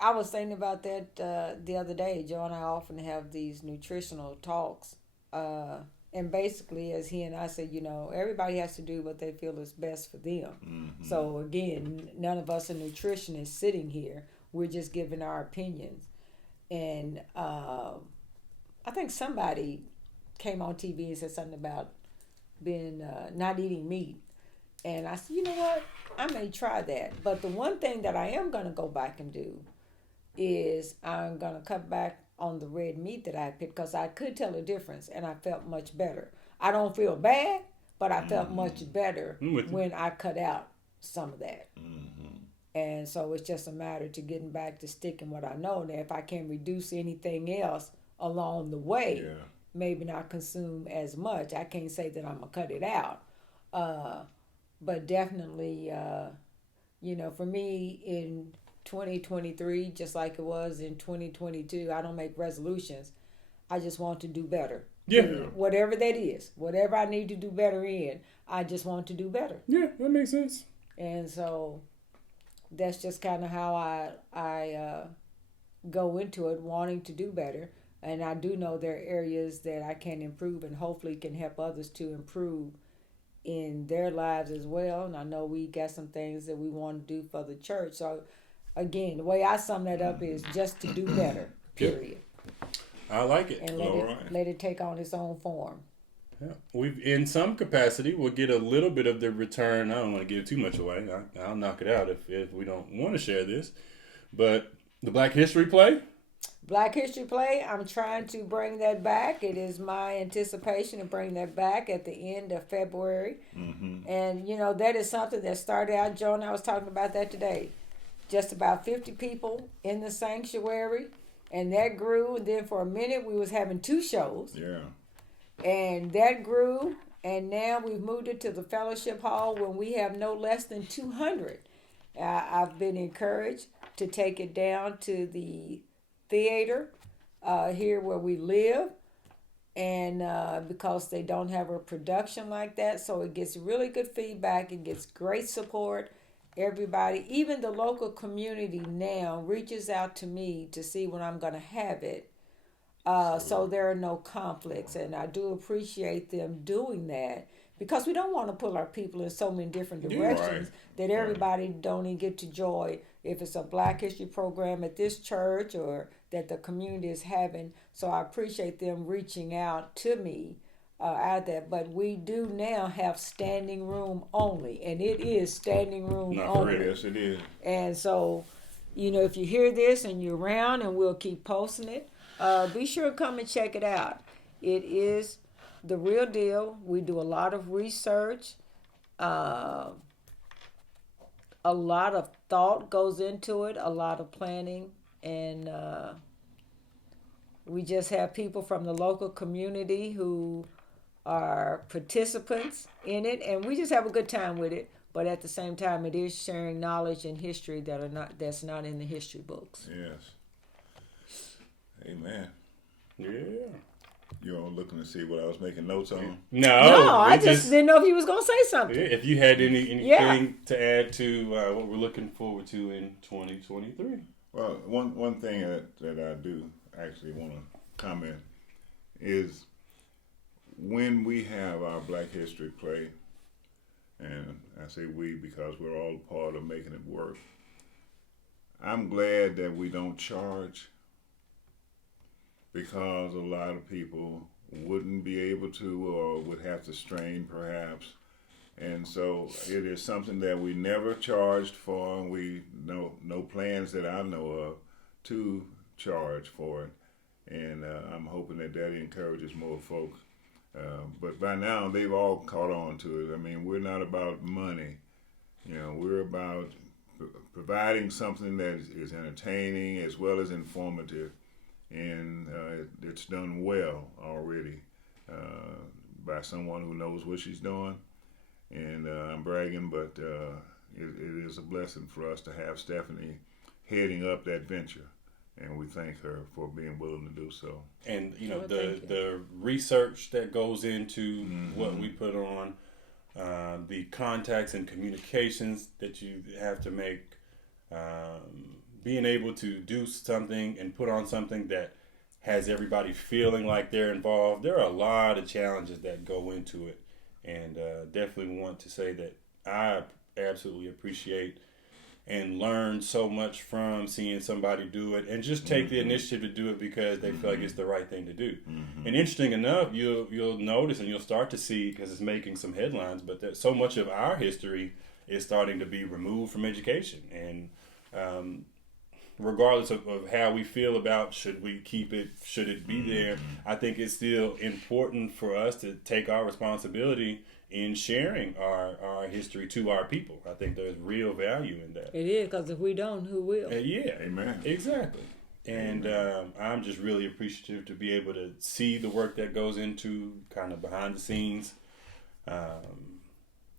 I was thinking about that the other day. Joe and I often have these nutritional talks. And basically, as he and I said, everybody has to do what they feel is best for them. Mm-hmm. So, again, none of us are nutritionists sitting here. We're just giving our opinions. And I think somebody came on TV and said something about being not eating meat. And I said, you know what? I may try that. But the one thing that I am going to go back and do is I'm going to cut back on the red meat that I picked because I could tell a difference and I felt much better. I don't feel bad, but I felt much better when I cut out some of that. Mm-hmm. And so it's just a matter to getting back to sticking what I know. Now, if I can reduce anything else along the way, maybe not consume as much. I can't say that I'm going to cut it out. But definitely, for me in 2023, just like it was in 2022, I don't make resolutions. I just want to do better. Yeah. Whatever that is, whatever I need to do better in, I just want to do better. Yeah, that makes sense. And so that's just kind of how I go into it, wanting to do better. And I do know there are areas that I can improve and hopefully can help others to improve in their lives as well. And I know we got some things that we want to do for the church. So again, the way I sum that up is just to do better, period. I like it. And let it take on its own form. Yeah. We've, in some capacity, we'll get a little bit of the return. I don't want to give too much away. I'll knock it out if we don't want to share this. But the Black History Play. Black History Play, I'm trying to bring that back. It is my anticipation to bring that back at the end of February. Mm-hmm. And, that is something that started out, Joe and I was talking about that today. Just about 50 people in the sanctuary. And that grew. And then for a minute, we was having 2 shows. Yeah. And that grew. And now we've moved it to the fellowship hall when we have no less than 200. I've been encouraged to take it down to the theater here where we live, and because they don't have a production like that, so it gets really good feedback. It gets great support. Everybody, even the local community now, reaches out to me to see when I'm going to have it. So there are no conflicts, and I do appreciate them doing that because we don't want to pull our people in so many different directions that everybody don't even get to joy if it's a Black History program at this church or that the community is having. So I appreciate them reaching out to me out there. But we do now have standing room only, and it is standing room only. Yes, it is. And so, if you hear this and you're around, and we'll keep posting it, Be sure to come and check it out. It is the real deal. We do a lot of research. Uh, a lot of thought goes into it, a lot of planning, and we just have people from the local community who are participants in it, and we just have a good time with it. But at the same time, it is sharing knowledge and history that's not in the history books. Yes. Amen. Yeah. You all looking to see what I was making notes on? No, I just didn't know if you was gonna say something. If you had anything to add to what we're looking forward to in 2023. Well, one thing that I do actually want to comment is when we have our Black History play, and I say we because we're all part of making it work. I'm glad that we don't charge, because a lot of people wouldn't be able to or would have to strain perhaps. And so it is something that we never charged for, and we no plans that I know of to charge for it. And I'm hoping that encourages more folks. But by now they've all caught on to it. I mean, we're not about money. We're about providing something that is entertaining as well as informative. And it's done well already by someone who knows what she's doing. And I'm bragging, but it is a blessing for us to have Stephanie heading up that venture. And we thank her for being willing to do so. And the research that goes into what we put on, the contacts and communications that you have to make, being able to do something and put on something that has everybody feeling like they're involved. There are a lot of challenges that go into it, and definitely want to say that I absolutely appreciate and learn so much from seeing somebody do it and just take the initiative to do it because they feel like it's the right thing to do. And interesting enough, you'll notice and you'll start to see, because it's making some headlines, but that so much of our history is starting to be removed from education. And regardless of how we feel about should we keep it, should it be there, I think it's still important for us to take our responsibility in sharing our history to our people. I think there's real value in that. It is, because if we don't, who will? Yeah, Amen. Exactly. And I'm just really appreciative to be able to see the work that goes into kind of behind the scenes.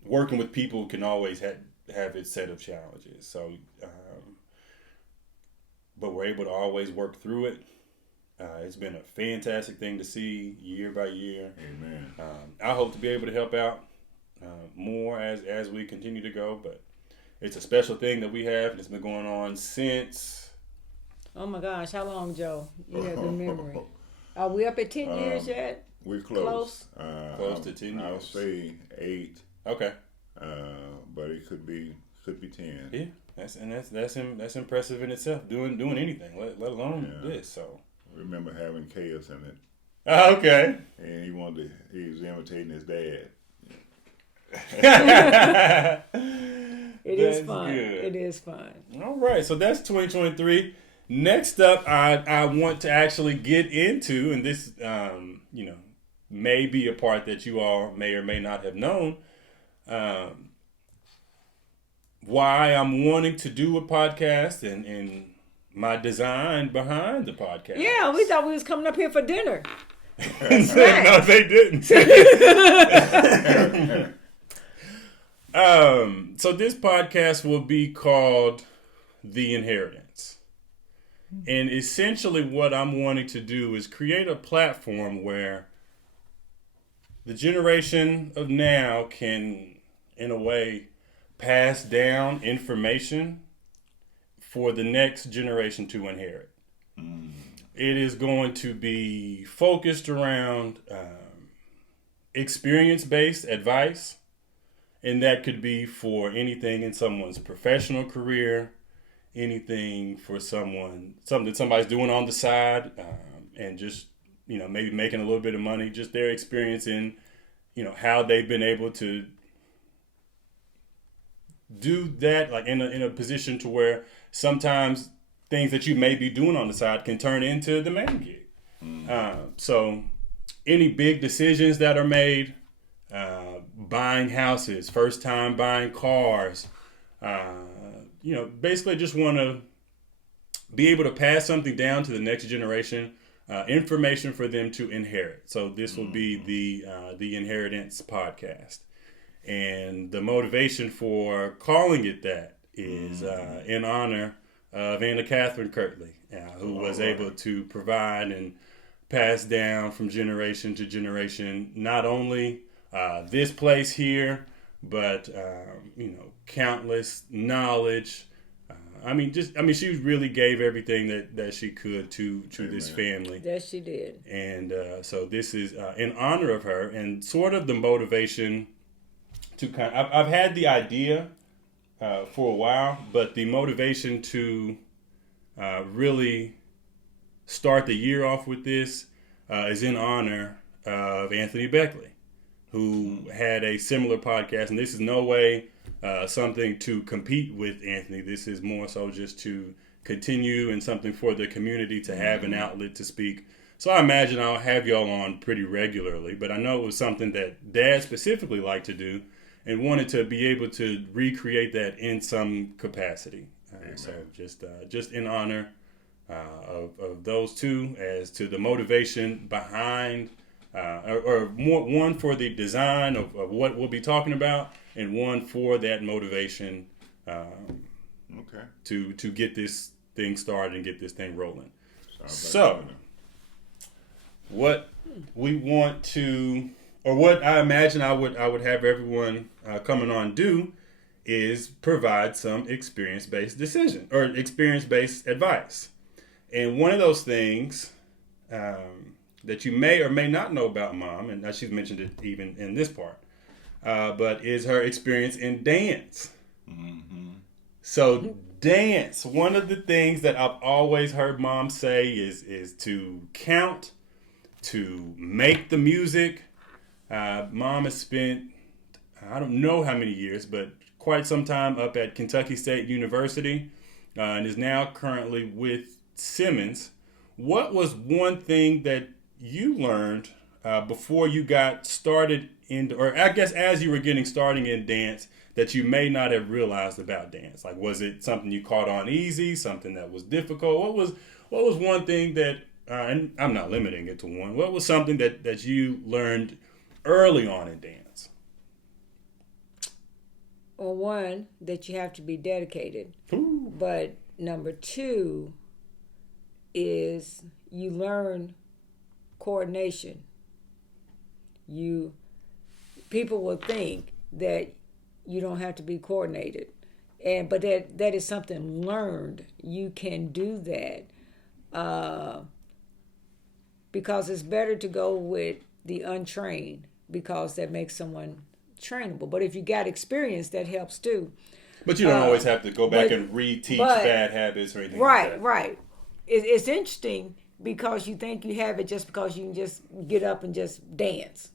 Working with people can always have its set of challenges. So, but we're able to always work through it. It's been a fantastic thing to see year by year. Amen. I hope to be able to help out more as we continue to go, but it's a special thing that we have, and it's been going on since... Oh my gosh, how long, Joe? You have the memory. Are we up at 10 years yet? We're close. Close to 10 years. I'll say 8. Okay. But it could be 10. Yeah, that's impressive in itself. Doing anything, let alone this. So I remember having chaos in it. Okay. And he was imitating his dad. It is fun. Good. It is fun. All right, so that's 2023. Next up, I want to actually get into, and this may be a part that you all may or may not have known, why I'm wanting to do a podcast and my design behind the podcast. Yeah, we thought we was coming up here for dinner. No, they didn't. So this podcast will be called The Inheritance. And essentially what I'm wanting to do is create a platform where the generation of now can, in a way, pass down information for the next generation to inherit. It is going to be focused around experience-based advice, and that could be for anything in someone's professional career, anything for something that somebody's doing on the side, and just, maybe making a little bit of money, just their experience in, how they've been able to do that, like in a position to where sometimes things that you may be doing on the side can turn into the main gig. So any big decisions that are made, buying houses, first time buying cars, basically just want to be able to pass something down to the next generation, information for them to inherit. So this will be the Inheritance Podcast. And the motivation for calling it that is in honor of Anna Katherine Kirtley, who was able to provide and pass down from generation to generation, not only this place here, but countless knowledge. She really gave everything that she could to this family. Yes, she did. And so this is in honor of her, and sort of the motivation to I've had the idea for a while, but the motivation to really start the year off with this is in honor of Anthony Beckley, who had a similar podcast. And this is no way something to compete with Anthony. This is more so just to continue and something for the community to have an outlet to speak. So I imagine I'll have y'all on pretty regularly, but I know it was something that Dad specifically liked to do and wanted to be able to recreate that in some capacity. So just in honor of those two, as to the motivation behind, or more one for the design of what we'll be talking about, and one for that motivation to get this thing started and get this thing rolling. So what we want to, or what I imagine I would have everyone coming on do, is provide some experience-based decision or experience-based advice. And one of those things that you may or may not know about Mom, and she's mentioned it even in this part, but is her experience in dance. Mm-hmm. So dance, one of the things that I've always heard Mom say is to count, to make the music. Mom has spent, I don't know how many years, but quite some time up at Kentucky State University, and is now currently with Simmons. What was one thing that you learned before you got started or I guess as you were getting started in dance, that you may not have realized about dance? Like, was it something you caught on easy, something that was difficult? What was one thing that, and I'm not limiting it to one, what was something that you learned early on in dance? Well, one, that you have to be dedicated. Ooh. But number two is you learn coordination. People will think that you don't have to be coordinated, but that is something learned. You can do that because it's better to go with the untrained, because that makes someone trainable. But if you got experience, that helps too. But you don't always have to go back and reteach bad habits or anything like that. Right. It's interesting because you think you have it just because you can just get up and just dance.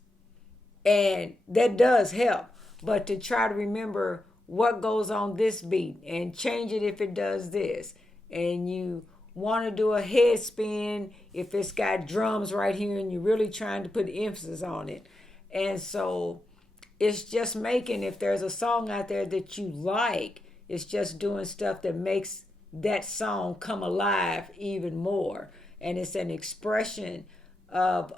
And that does help. But to try to remember what goes on this beat and change it if it does this. And you want to do a head spin if it's got drums right here and you're really trying to put emphasis on it. And so it's just making, if there's a song out there that you like, it's just doing stuff that makes that song come alive even more. And it's an expression of,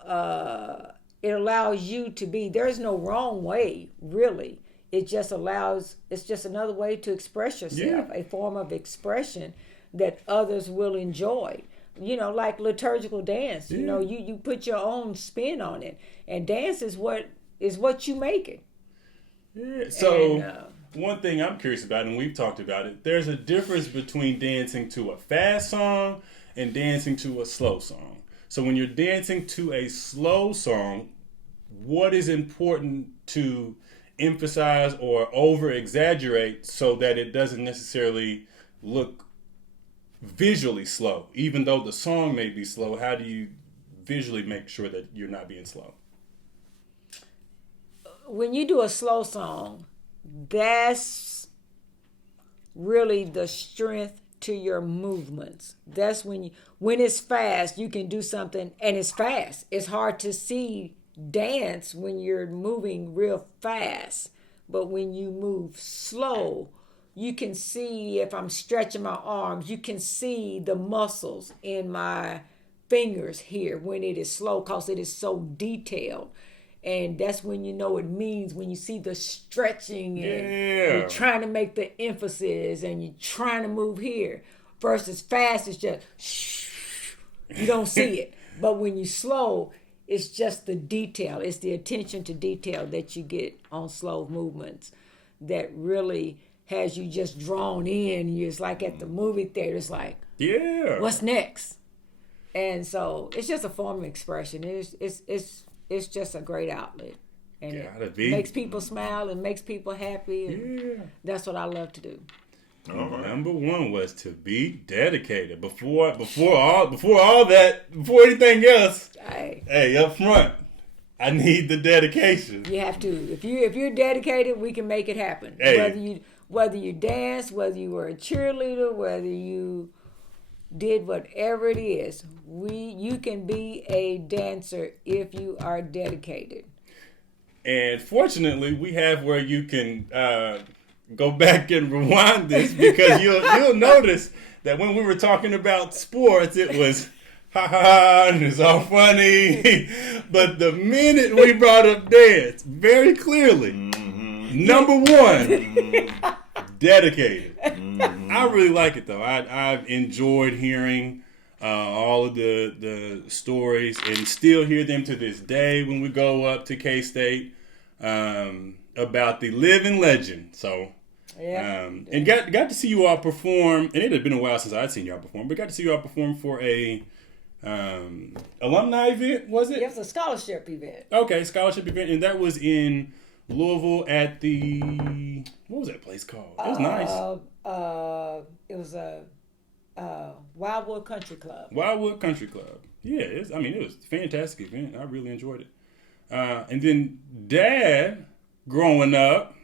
it allows you to be, there's no wrong way, really. It's just another way to express yourself, a form of expression that others will enjoy. Like liturgical dance, you put your own spin on it. And dance is what you make it. Yeah. So one thing I'm curious about, and we've talked about it, there's a difference between dancing to a fast song and dancing to a slow song. So when you're dancing to a slow song, what is important to emphasize or over-exaggerate so that it doesn't necessarily look visually slow? Even though the song may be slow, how do you visually make sure that you're not being slow? When you do a slow song, that's really the strength to your movements. That's when it's fast, you can do something and it's fast. It's hard to see dance when you're moving real fast. But when you move slow, you can see if I'm stretching my arms, you can see the muscles in my fingers here when it is slow because it is so detailed. And that's when you know it means when you see the stretching and you're trying to make the emphasis and you're trying to move here. Versus fast, it's just you don't see it. But when you slow, it's just the detail. It's the attention to detail that you get on slow movements that really has you just drawn in. It's like at the movie theater. It's like, what's next? And so it's just a form of expression. It's just a great outlet. And it makes people smile and makes people happy. And that's what I love to do. Number one was to be dedicated. Before all that, before anything else. Hey, up front, I need the dedication. You have to. If you're dedicated, we can make it happen. Hey. Whether you dance, whether you were a cheerleader, whether you did whatever it is, you can be a dancer if you are dedicated. And fortunately, we have where you can go back and rewind this because you'll notice that when we were talking about sports, it was ha ha ha, and it's all funny. But the minute we brought up dance, very clearly, number one, dedicated. I really like it though. I've enjoyed hearing all of the stories and still hear them to this day when we go up to K-State about the living legend. So, and got to see you all perform. And it had been a while since I'd seen y'all perform, but got to see you all perform for a alumni event. Was it? It was a scholarship event. Okay, scholarship event, and that was in Louisville at the, what was that place called? It was nice. It was a Wildwood Country Club. Wildwood Country Club. Yeah, it was a fantastic event. I really enjoyed it. And then Dad, growing up,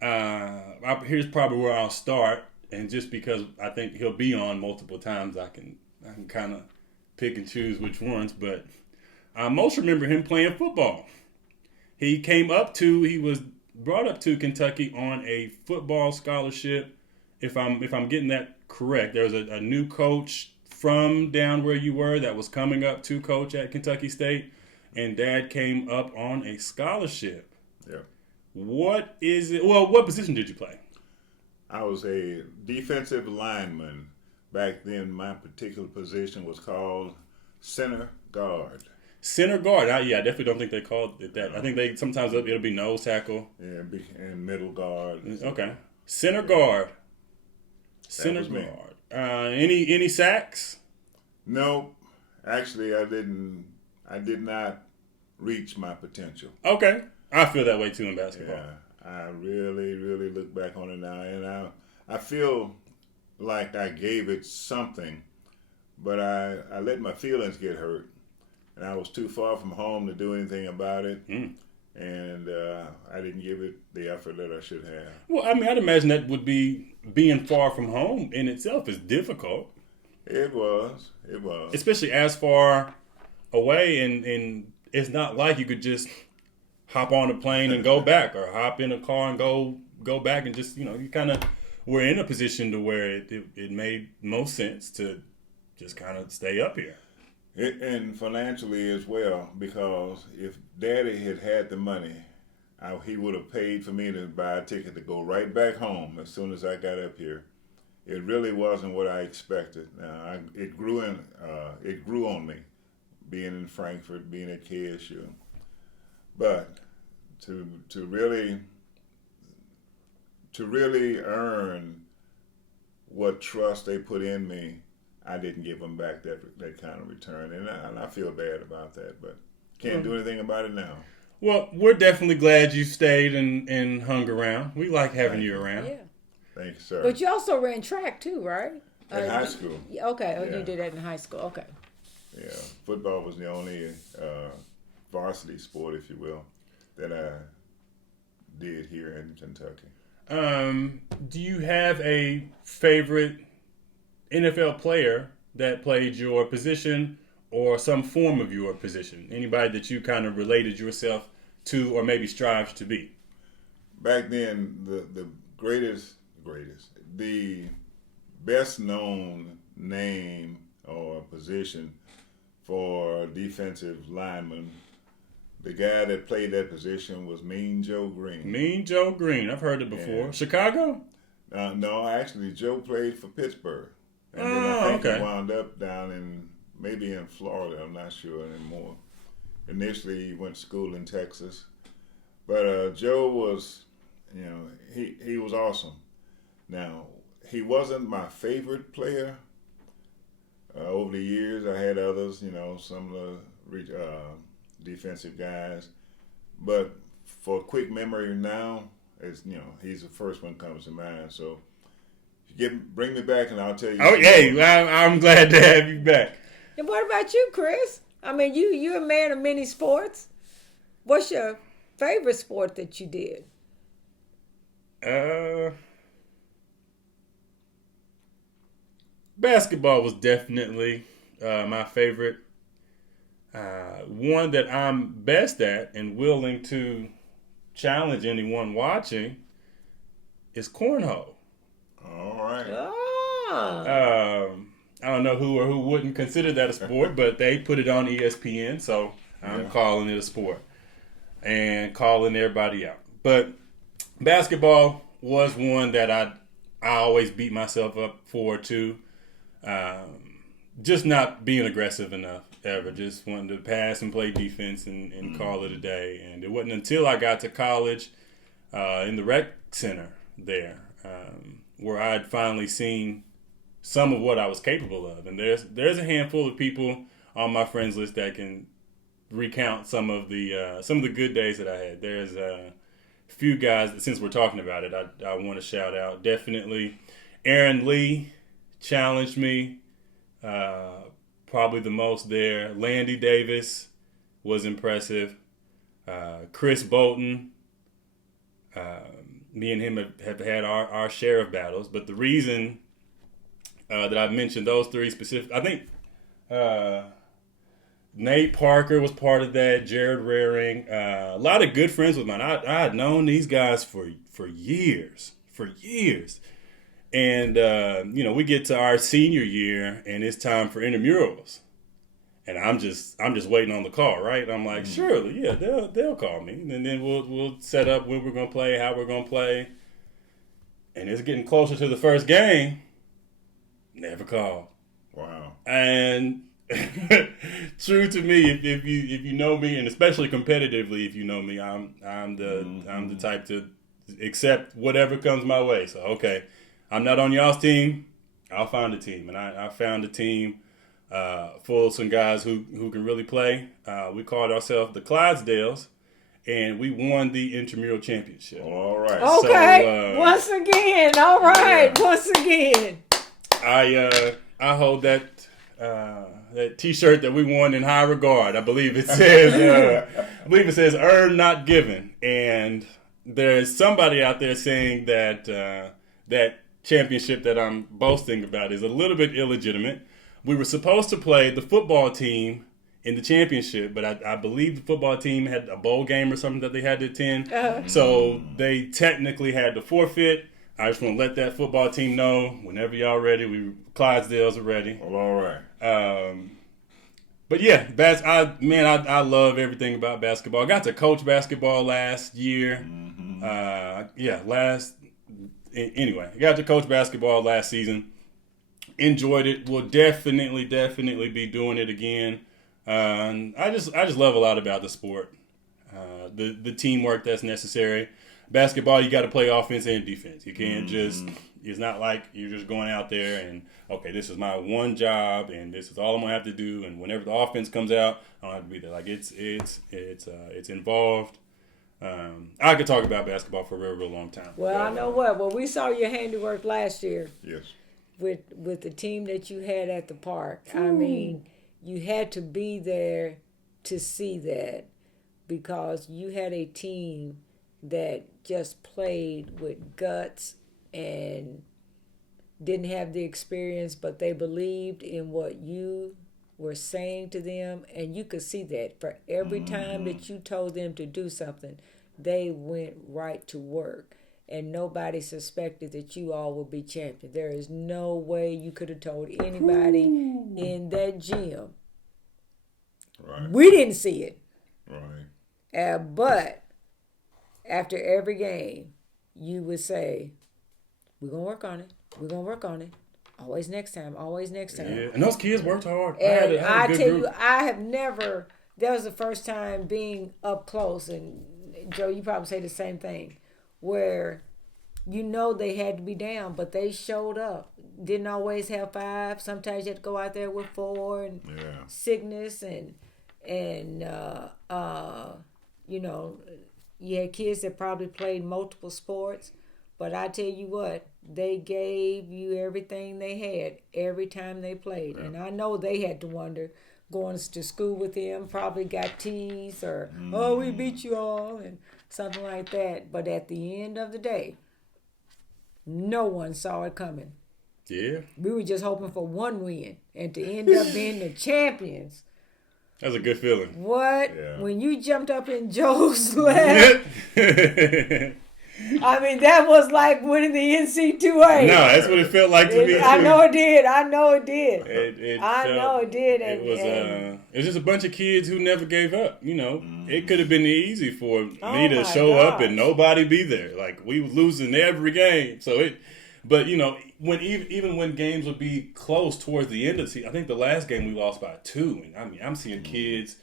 here's probably where I'll start. And just because I think he'll be on multiple times, I can kind of pick and choose which ones. But I most remember him playing football. He was brought up to Kentucky on a football scholarship. If I'm getting that correct, there was a new coach from down where you were that was coming up to coach at Kentucky State, and Dad came up on a scholarship. Yeah. What is it? Well, what position did you play? I was a defensive lineman. Back then, my particular position was called center guard. Center guard. I definitely don't think they called it that. I think sometimes it'll be nose tackle. Yeah, and middle guard. Okay. Center guard. Center guard. Any sacks? No, actually, I did not reach my potential. Okay, I feel that way too in basketball. Yeah, I really, really look back on it now, and I feel like I gave it something, but I let my feelings get hurt, and I was too far from home to do anything about it. And I didn't give it the effort that I should have. Well, I mean, I'd imagine that would be being far from home in itself is difficult. It was. Especially as far away, and it's not like you could just hop on a plane and go back or hop in a car and go back and just, you kind of were in a position to where it made most sense to just kind of stay up here. And financially as well, because if Daddy had the money, he would have paid for me to buy a ticket to go right back home as soon as I got up here. It really wasn't what I expected. It grew on me, being in Frankfurt, being at KSU. But to really earn what trust they put in me, I didn't give them back that kind of return, and I feel bad about that, but can't do anything about it now. Well, we're definitely glad you stayed and hung around. We like having you around. Yeah. Thank you, sir. But you also ran track too, right? In high school. Okay, Yeah. You did that in high school. Okay. Yeah, football was the only varsity sport, if you will, that I did here in Kentucky. Do you have a favorite NFL player that played your position or some form of your position? Anybody that you kind of related yourself to or maybe strived to be? Back then, the the best known name or position for defensive lineman, the guy that played that position was Mean Joe Green. Mean Joe Green. I've heard it before. Yeah. Chicago? No, actually, Joe played for Pittsburgh. And then Oh, I think okay. he wound up down maybe in Florida. I'm not sure anymore. Initially, he went to school in Texas. But Joe was, he was awesome. Now, he wasn't my favorite player. Over the years, I had others, some of the defensive guys. But for a quick memory now, he's the first one that comes to mind. So bring me back and I'll tell you. Oh, hey, I'm glad to have you back. And what about you, Chris? I mean, you're a man of many sports. What's your favorite sport that you did? Basketball was definitely my favorite. One that I'm best at and willing to challenge anyone watching is cornhole. All right. Ah. I don't know who or who wouldn't consider that a sport, but they put it on ESPN, so I'm calling it a sport and calling everybody out. But basketball was one that I always beat myself up for too. Just not being aggressive enough ever. Just wanting to pass and play defense and call it a day. And it wasn't until I got to college in the rec center there where I'd finally seen some of what I was capable of. And there's a handful of people on my friends list that can recount some of the good days that I had. There's a few guys that, since we're talking about it, I want to shout out. Definitely Aaron Lee challenged me probably the most there. Landy Davis was impressive. Chris Bolton, me and him have had our share of battles. But the reason that I mentioned those three specific, I think Nate Parker was part of that, Jared Raring, a lot of good friends with mine. I had known these guys for years. And, we get to our senior year and it's time for intramurals. And I'm just waiting on the call, right? I'm like, surely, yeah, they'll call me. And then we'll set up when we're going to play, how we're going to play. And it's getting closer to the first game. Never called. Wow. And true to me, if you know me, and especially competitively, if you know me, I'm the type to accept whatever comes my way. So, okay. I'm not on y'all's team. I'll find a team. And I found a team full of some guys who can really play. We called ourselves the Clydesdales, and we won the intramural championship. All right. Okay. So, once again. All right. Yeah. Once again. I hold that T-shirt that we won in high regard. I believe it says "Earn, not given." And there's somebody out there saying that that championship that I'm boasting about is a little bit illegitimate. We were supposed to play the football team in the championship, but I believe the football team had a bowl game or something that they had to attend. So they technically had to forfeit. I just want to let that football team know whenever y'all ready, Clydesdales are ready. Well, all right. But yeah, I love everything about basketball. I got to coach basketball last year. Anyway, I got to coach basketball last season. Enjoyed it. Will definitely be doing it again. I just love a lot about the sport. The teamwork that's necessary. Basketball, you got to play offense and defense. You can't it's not like you're just going out there and, okay, this is my one job and this is all I'm going to have to do. And whenever the offense comes out, I don't have to be there. Like it's involved. I could talk about basketball for a real long time. Well, I know what. Well, we saw your handiwork last year. Yes. With the team that you had at the park. I mean, you had to be there to see that because you had a team that just played with guts and didn't have the experience, but they believed in what you were saying to them, and you could see that for every time that you told them to do something, they went right to work. And nobody suspected that you all would be champions. There is no way you could have told anybody in that gym. Right. We didn't see it. Right. But after every game, you would say, we're going to work on it. We're going to work on it. Always next time. Always next time. Yeah, and those kids worked hard. And I had a good tell group. you, I have never, that was the first time being up close, and Joe, you probably say the same thing, where you know they had to be down, but they showed up. Didn't always have 5. Sometimes you had to go out there with 4 and sickness and you know, you had kids that probably played multiple sports. But I tell you what, they gave you everything they had every time they played. And I know they had to wonder, going to school with him, probably got teased or, oh, we beat you all, and something like that. But at the end of the day, no one saw it coming. Yeah. We were just hoping for one win and to end up being the champions. That was a good feeling. What? Yeah. When you jumped up in Joe's lap, I mean, that was like winning the NC2A. No, that's what it felt like to me. I know it did. I know it did. It was just a bunch of kids who never gave up. You know, it could have been easy for me to show up and nobody be there. Like, we were losing every game. But you know, even when games would be close towards the end of the season, I think the last game we lost by 2. And I mean, I'm seeing kids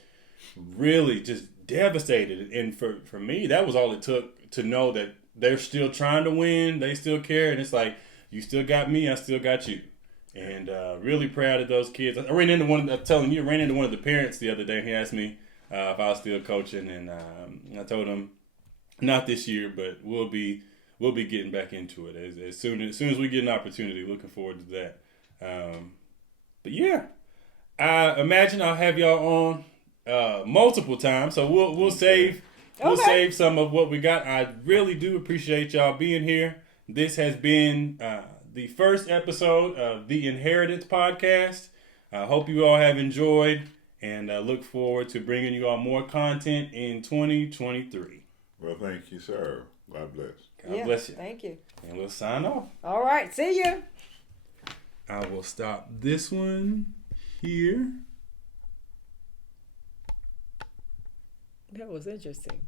really just devastated. And for me, that was all it took to know that they're still trying to win. They still care. And it's like, you still got me, I still got you. And really proud of those kids. I ran into one of the parents the other day. He asked me if I was still coaching. And I told him, not this year, but we'll be getting back into it as soon as we get an opportunity. Looking forward to that. But yeah, I imagine I'll have y'all on multiple times. So we'll save some of what we got. I really do appreciate y'all being here. This has been the first episode of the Inheritance Podcast. I hope you all have enjoyed, and I look forward to bringing you all more content in 2023. Well, thank you, sir. God bless. God bless you. Thank you. And we'll sign off. All right. See you. I will stop this one here. That was interesting.